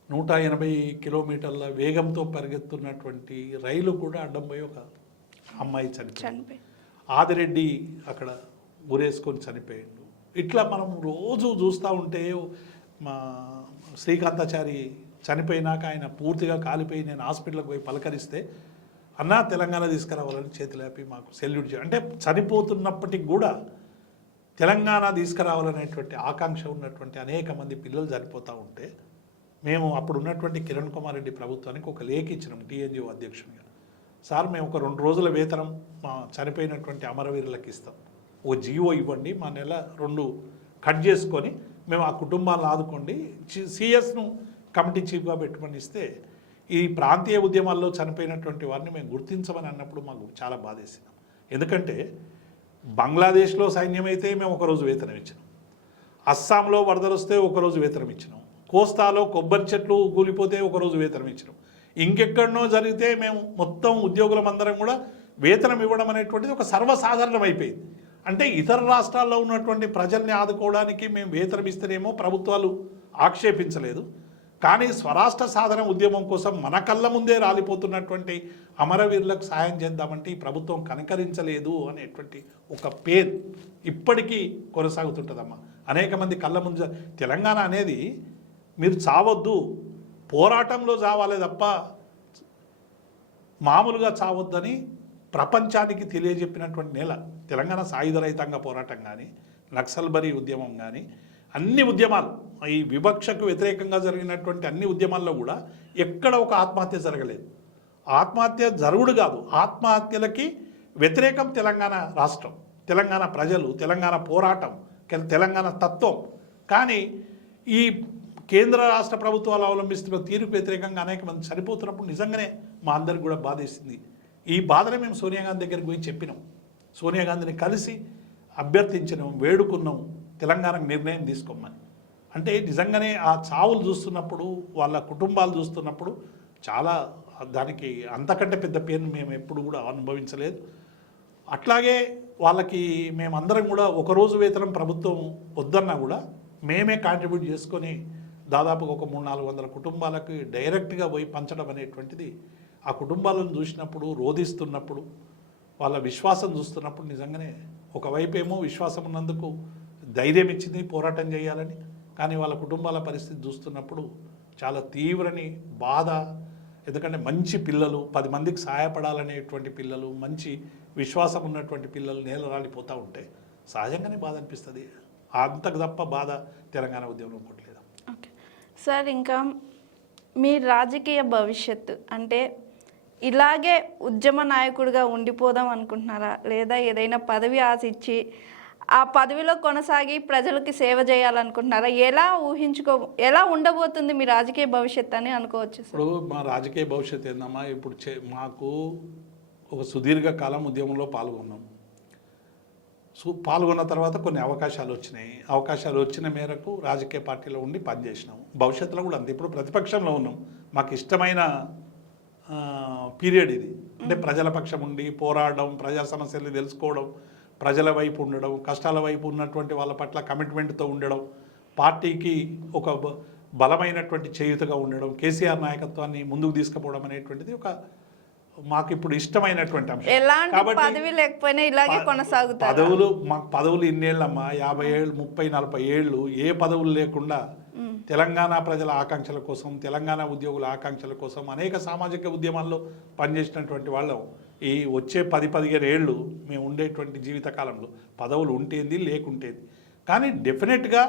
180 కిలోమీటర్ల వేగంతో పరిగెత్తున్నటువంటి రైలు కూడా అడ్డం పోయి ఒక అమ్మాయి చనిపోయి, ఆదిరెడ్డి అక్కడ ఉరేసుకొని చనిపోయాడు. ఇట్లా మనం రోజు చూస్తూ ఉంటే మా శ్రీకాంతాచారి చనిపోయినాక ఆయన పూర్తిగా కాలిపోయి నేను హాస్పిటల్కి పోయి పలకరిస్తే అన్నా తెలంగాణ తీసుకురావాలని చేతులేపి మాకు సెల్యూట్ చేయాలి. అంటే చనిపోతున్నప్పటికి కూడా తెలంగాణ తీసుకురావాలనేటువంటి ఆకాంక్ష ఉన్నటువంటి అనేక మంది పిల్లలు చనిపోతూ ఉంటే మేము అప్పుడు ఉన్నటువంటి కిరణ్ కుమార్ రెడ్డి ప్రభుత్వానికి ఒక లేఖ ఇచ్చినాం టీఎన్జిఓ అధ్యక్షునిగా. సార్ మేము ఒక 2 రోజుల వేతనం మా చనిపోయినటువంటి అమరవీరులకు ఇస్తాం, ఓ జీవో ఇవ్వండి, మా నెల 2 కట్ చేసుకొని మేము ఆ కుటుంబాలను ఆదుకోండి, సిఎస్ను కమిటీ చీఫ్గా పెట్టుకొని ఇస్తే ఈ ప్రాంతీయ ఉద్యమాల్లో చనిపోయినటువంటి వారిని మేము గుర్తించమని అన్నప్పుడు మాకు చాలా బాధేసినాం. ఎందుకంటే బంగ్లాదేశ్లో సైన్యం అయితే మేము ఒకరోజు వేతనం ఇచ్చినాం, అస్సాంలో వరదలు వస్తే ఒకరోజు వేతనం ఇచ్చినాం, కోస్తాలో కొబ్బరి చెట్లు కూలిపోతే ఒకరోజు వేతనం ఇచ్చినాం, ఇంకెక్కడనో జరిగితే మేము మొత్తం ఉద్యోగులమందరం కూడా వేతనం ఇవ్వడం అనేటువంటిది ఒక సర్వసాధారణం అయిపోయింది. అంటే ఇతర రాష్ట్రాల్లో ఉన్నటువంటి ప్రజల్ని ఆదుకోవడానికి మేము వేతనం ఇస్తేనేమో ప్రభుత్వాలు ఆక్షేపించలేదు, కానీ స్వరాష్ట్ర సాధన ఉద్యమం కోసం మన కళ్ళ ముందే రాలిపోతున్నటువంటి అమరవీరులకు సాయం చేద్దామంటే ఈ ప్రభుత్వం కనకరించలేదు అనేటువంటి ఒక పేరు ఇప్పటికీ కొనసాగుతుంటుందమ్మా. అనేక మంది కళ్ళ ముందు తెలంగాణ అనేది మీరు చావద్దు, పోరాటంలో చావాలే తప్ప మామూలుగా చావద్దని ప్రపంచానికి తెలియజెప్పినటువంటి నేల తెలంగాణ. సాయుధ రైతాంగ పోరాటం కానీ, నక్సల్బరీ ఉద్యమం కానీ, అన్ని ఉద్యమాలు, ఈ వివక్షకు వ్యతిరేకంగా జరిగినటువంటి అన్ని ఉద్యమాల్లో కూడా ఎక్కడ ఒక ఆత్మహత్య జరగలేదు. ఆత్మహత్య జరుగుడు కాదు, ఆత్మహత్యలకి వ్యతిరేకం తెలంగాణ రాష్ట్రం, తెలంగాణ ప్రజలు, తెలంగాణ పోరాటం, తెలంగాణ తత్వం. కానీ ఈ కేంద్ర రాష్ట్ర ప్రభుత్వాలు అవలంబిస్తున్న తీరుకు వ్యతిరేకంగా అనేక మంది చనిపోతున్నప్పుడు నిజంగానే మా అందరికి కూడా బాధేసింది. ఈ బాధనే మేము సోనియా గాంధీ దగ్గరికి పోయి చెప్పినాం, సోనియా గాంధీని కలిసి అభ్యర్థించినాం, వేడుకున్నాం తెలంగాణకు నిర్ణయం తీసుకోమని. అంటే నిజంగానే ఆ చావులు చూస్తున్నప్పుడు, వాళ్ళ కుటుంబాలు చూస్తున్నప్పుడు చాలా దానికి అంతకంటే పెద్ద పేరును మేము ఎప్పుడు కూడా అనుభవించలేదు. అట్లాగే వాళ్ళకి మేమందరం కూడా ఒకరోజు వేతనం ప్రభుత్వం వద్దన్నా కూడా మేమే కాంట్రిబ్యూట్ చేసుకొని దాదాపుగా ఒక 300-400 కుటుంబాలకు డైరెక్ట్గా పోయి పంచడం అనేటువంటిది ఆ కుటుంబాలను చూసినప్పుడు, రోధిస్తున్నప్పుడు, వాళ్ళ విశ్వాసం చూస్తున్నప్పుడు నిజంగానే ఒకవైపు ఏమో విశ్వాసం ఉన్నందుకు ధైర్యం ఇచ్చింది పోరాటం చేయాలని, కానీ వాళ్ళ కుటుంబాల పరిస్థితి చూస్తున్నప్పుడు చాలా తీవ్రని బాధ. ఎందుకంటే మంచి పిల్లలు, 10 మందికి సహాయపడాలనేటువంటి పిల్లలు, మంచి విశ్వాసం ఉన్నటువంటి పిల్లలు నేలరాలిపోతూ ఉంటే సహజంగానే బాధ అనిపిస్తుంది. అంతకు తప్ప బాధ తెలంగాణ ఉద్యమంలో కొట్టలేదు. ఓకే సార్, ఇంకా మీ రాజకీయ భవిష్యత్తు అంటే ఇలాగే ఉద్యమ నాయకుడిగా ఉండిపోదాం అనుకుంటున్నారా, లేదా ఏదైనా పదవి ఆశించి ఆ పదవిలో కొనసాగి ప్రజలకి సేవ చేయాలనుకుంటున్నారా? ఎలా ఉండబోతుంది మీ రాజకీయ భవిష్యత్తు అని అనుకోవచ్చు? ఇప్పుడు మా రాజకీయ భవిష్యత్తు ఏందమ్మా, ఇప్పుడు మాకు ఒక సుదీర్ఘ కాలం ఉద్యమంలో పాల్గొన్నాం. పాల్గొన్న తర్వాత కొన్ని అవకాశాలు వచ్చినాయి. అవకాశాలు వచ్చిన మేరకు రాజకీయ పార్టీలో ఉండి పనిచేసినాం. భవిష్యత్తులో కూడా అంతే. ఇప్పుడు ప్రతిపక్షంలో ఉన్నాం. మాకు ఇష్టమైన పీరియడ్ ఇది. అంటే ప్రజల పక్షం ఉండి పోరాడడం, ప్రజా సమస్యలు తెలుసుకోవడం, ప్రజల వైపు ఉండడం, కష్టాల వైపు ఉన్నటువంటి వాళ్ళ పట్ల కమిట్మెంట్తో ఉండడం, పార్టీకి ఒక బలమైనటువంటి చేయూతగా ఉండడం, కేసీఆర్ నాయకత్వాన్ని ముందుకు తీసుకుపోవడం అనేటువంటిది ఒక మాకు ఇప్పుడు ఇష్టమైనటువంటి అంశం. కాబట్టి పదవి లేకపోయినా ఇలాగే కొనసాగుతారు. మాకు పదవులు ఇన్నేళ్ళమ్మా, 50 ఏళ్ళు, 30, 40 ఏళ్ళు ఏ పదవులు లేకుండా తెలంగాణ ప్రజల ఆకాంక్షల కోసం, తెలంగాణ ఉద్యోగుల ఆకాంక్షల కోసం అనేక సామాజిక ఉద్యమాల్లో పనిచేసినటువంటి వాళ్ళం. ఈ వచ్చే 10-15 ఏళ్ళు మేము ఉండేటువంటి జీవితకాలంలో పదవులు ఉంటేంది లేకుంటేంది, కానీ డెఫినెట్గా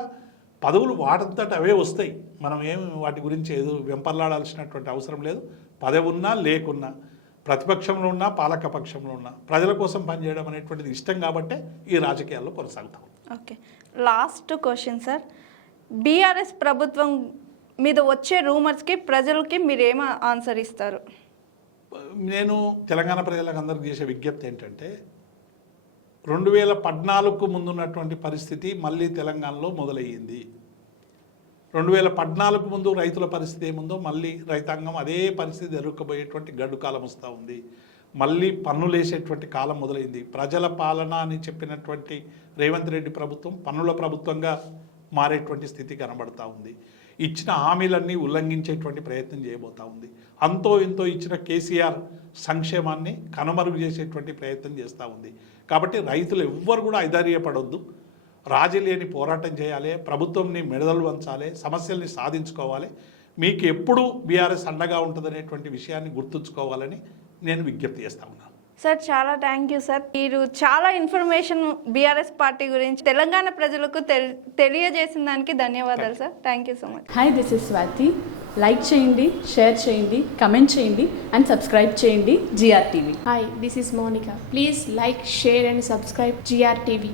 పదవులు వాటంతట అవే వస్తాయి. మనం ఏమి వాటి గురించి ఏదో వెంపర్లాడాల్సినటువంటి అవసరం లేదు. పదవి ఉన్నా లేకున్నా, ప్రతిపక్షంలో ఉన్నా పాలకపక్షంలో ఉన్నా ప్రజల కోసం పనిచేయడం అనేటువంటిది ఇష్టం కాబట్టే ఈ రాజకీయాల్లో కొనసాగుతాం. Okay, last question sir, BRS ప్రభుత్వం మీద వచ్చే రూమర్స్కి ప్రజలకి మీరు ఏం ఆన్సర్ ఇస్తారు? నేను తెలంగాణ ప్రజలకు అందరికి చేసే విజ్ఞప్తి ఏంటంటే, 2014కు ముందున్నటువంటి పరిస్థితి మళ్ళీ తెలంగాణలో మొదలయ్యింది. 2014కు ముందు రైతుల పరిస్థితి ఏముందో మళ్ళీ రైతాంగం అదే పరిస్థితి ఎదుర్కోబోయేటువంటి గడ్డు కాలం వస్తూ ఉంది. మళ్ళీ పన్నులేసేటువంటి కాలం మొదలైంది. ప్రజల పాలన అని చెప్పినటువంటి రేవంత్ రెడ్డి ప్రభుత్వం పన్నుల ప్రభుత్వంగా మారేటువంటి స్థితి కనబడతా ఉంది. ఇచ్చిన హామీలన్నీ ఉల్లంఘించేటువంటి ప్రయత్నం చేయబోతూ ఉంది. అంతో ఇంతో ఇచ్చిన కేసీఆర్ సంక్షేమాన్ని కనుమరుగు చేసేటువంటి ప్రయత్నం చేస్తూ ఉంది. కాబట్టి రైతులు ఎవ్వరు కూడా ఐదార్యపడొద్దు, రాజీ లేని పోరాటం చేయాలి, ప్రభుత్వంని మెడదలు వంచాలి, సమస్యల్ని సాధించుకోవాలి. మీకు ఎప్పుడు బీఆర్ఎస్ అండగా ఉంటుందనేటువంటి విషయాన్ని గుర్తుంచుకోవాలని నేను విజ్ఞప్తి చేస్తా ఉన్నాను. సార్ చాలా థ్యాంక్ యూ సార్. మీరు చాలా ఇన్ఫర్మేషన్ బీఆర్ఎస్ పార్టీ గురించి తెలంగాణ ప్రజలకు తెలియజేసిన దానికి ధన్యవాదాలు sir. Thank you so much. Hi, this is Swathi. Like చేయండి, షేర్ చేయండి, కమెంట్ చేయండి అండ్ సబ్స్క్రైబ్ చేయండి GRTV. Hi, this is Monica. Please like, share and subscribe GRTV.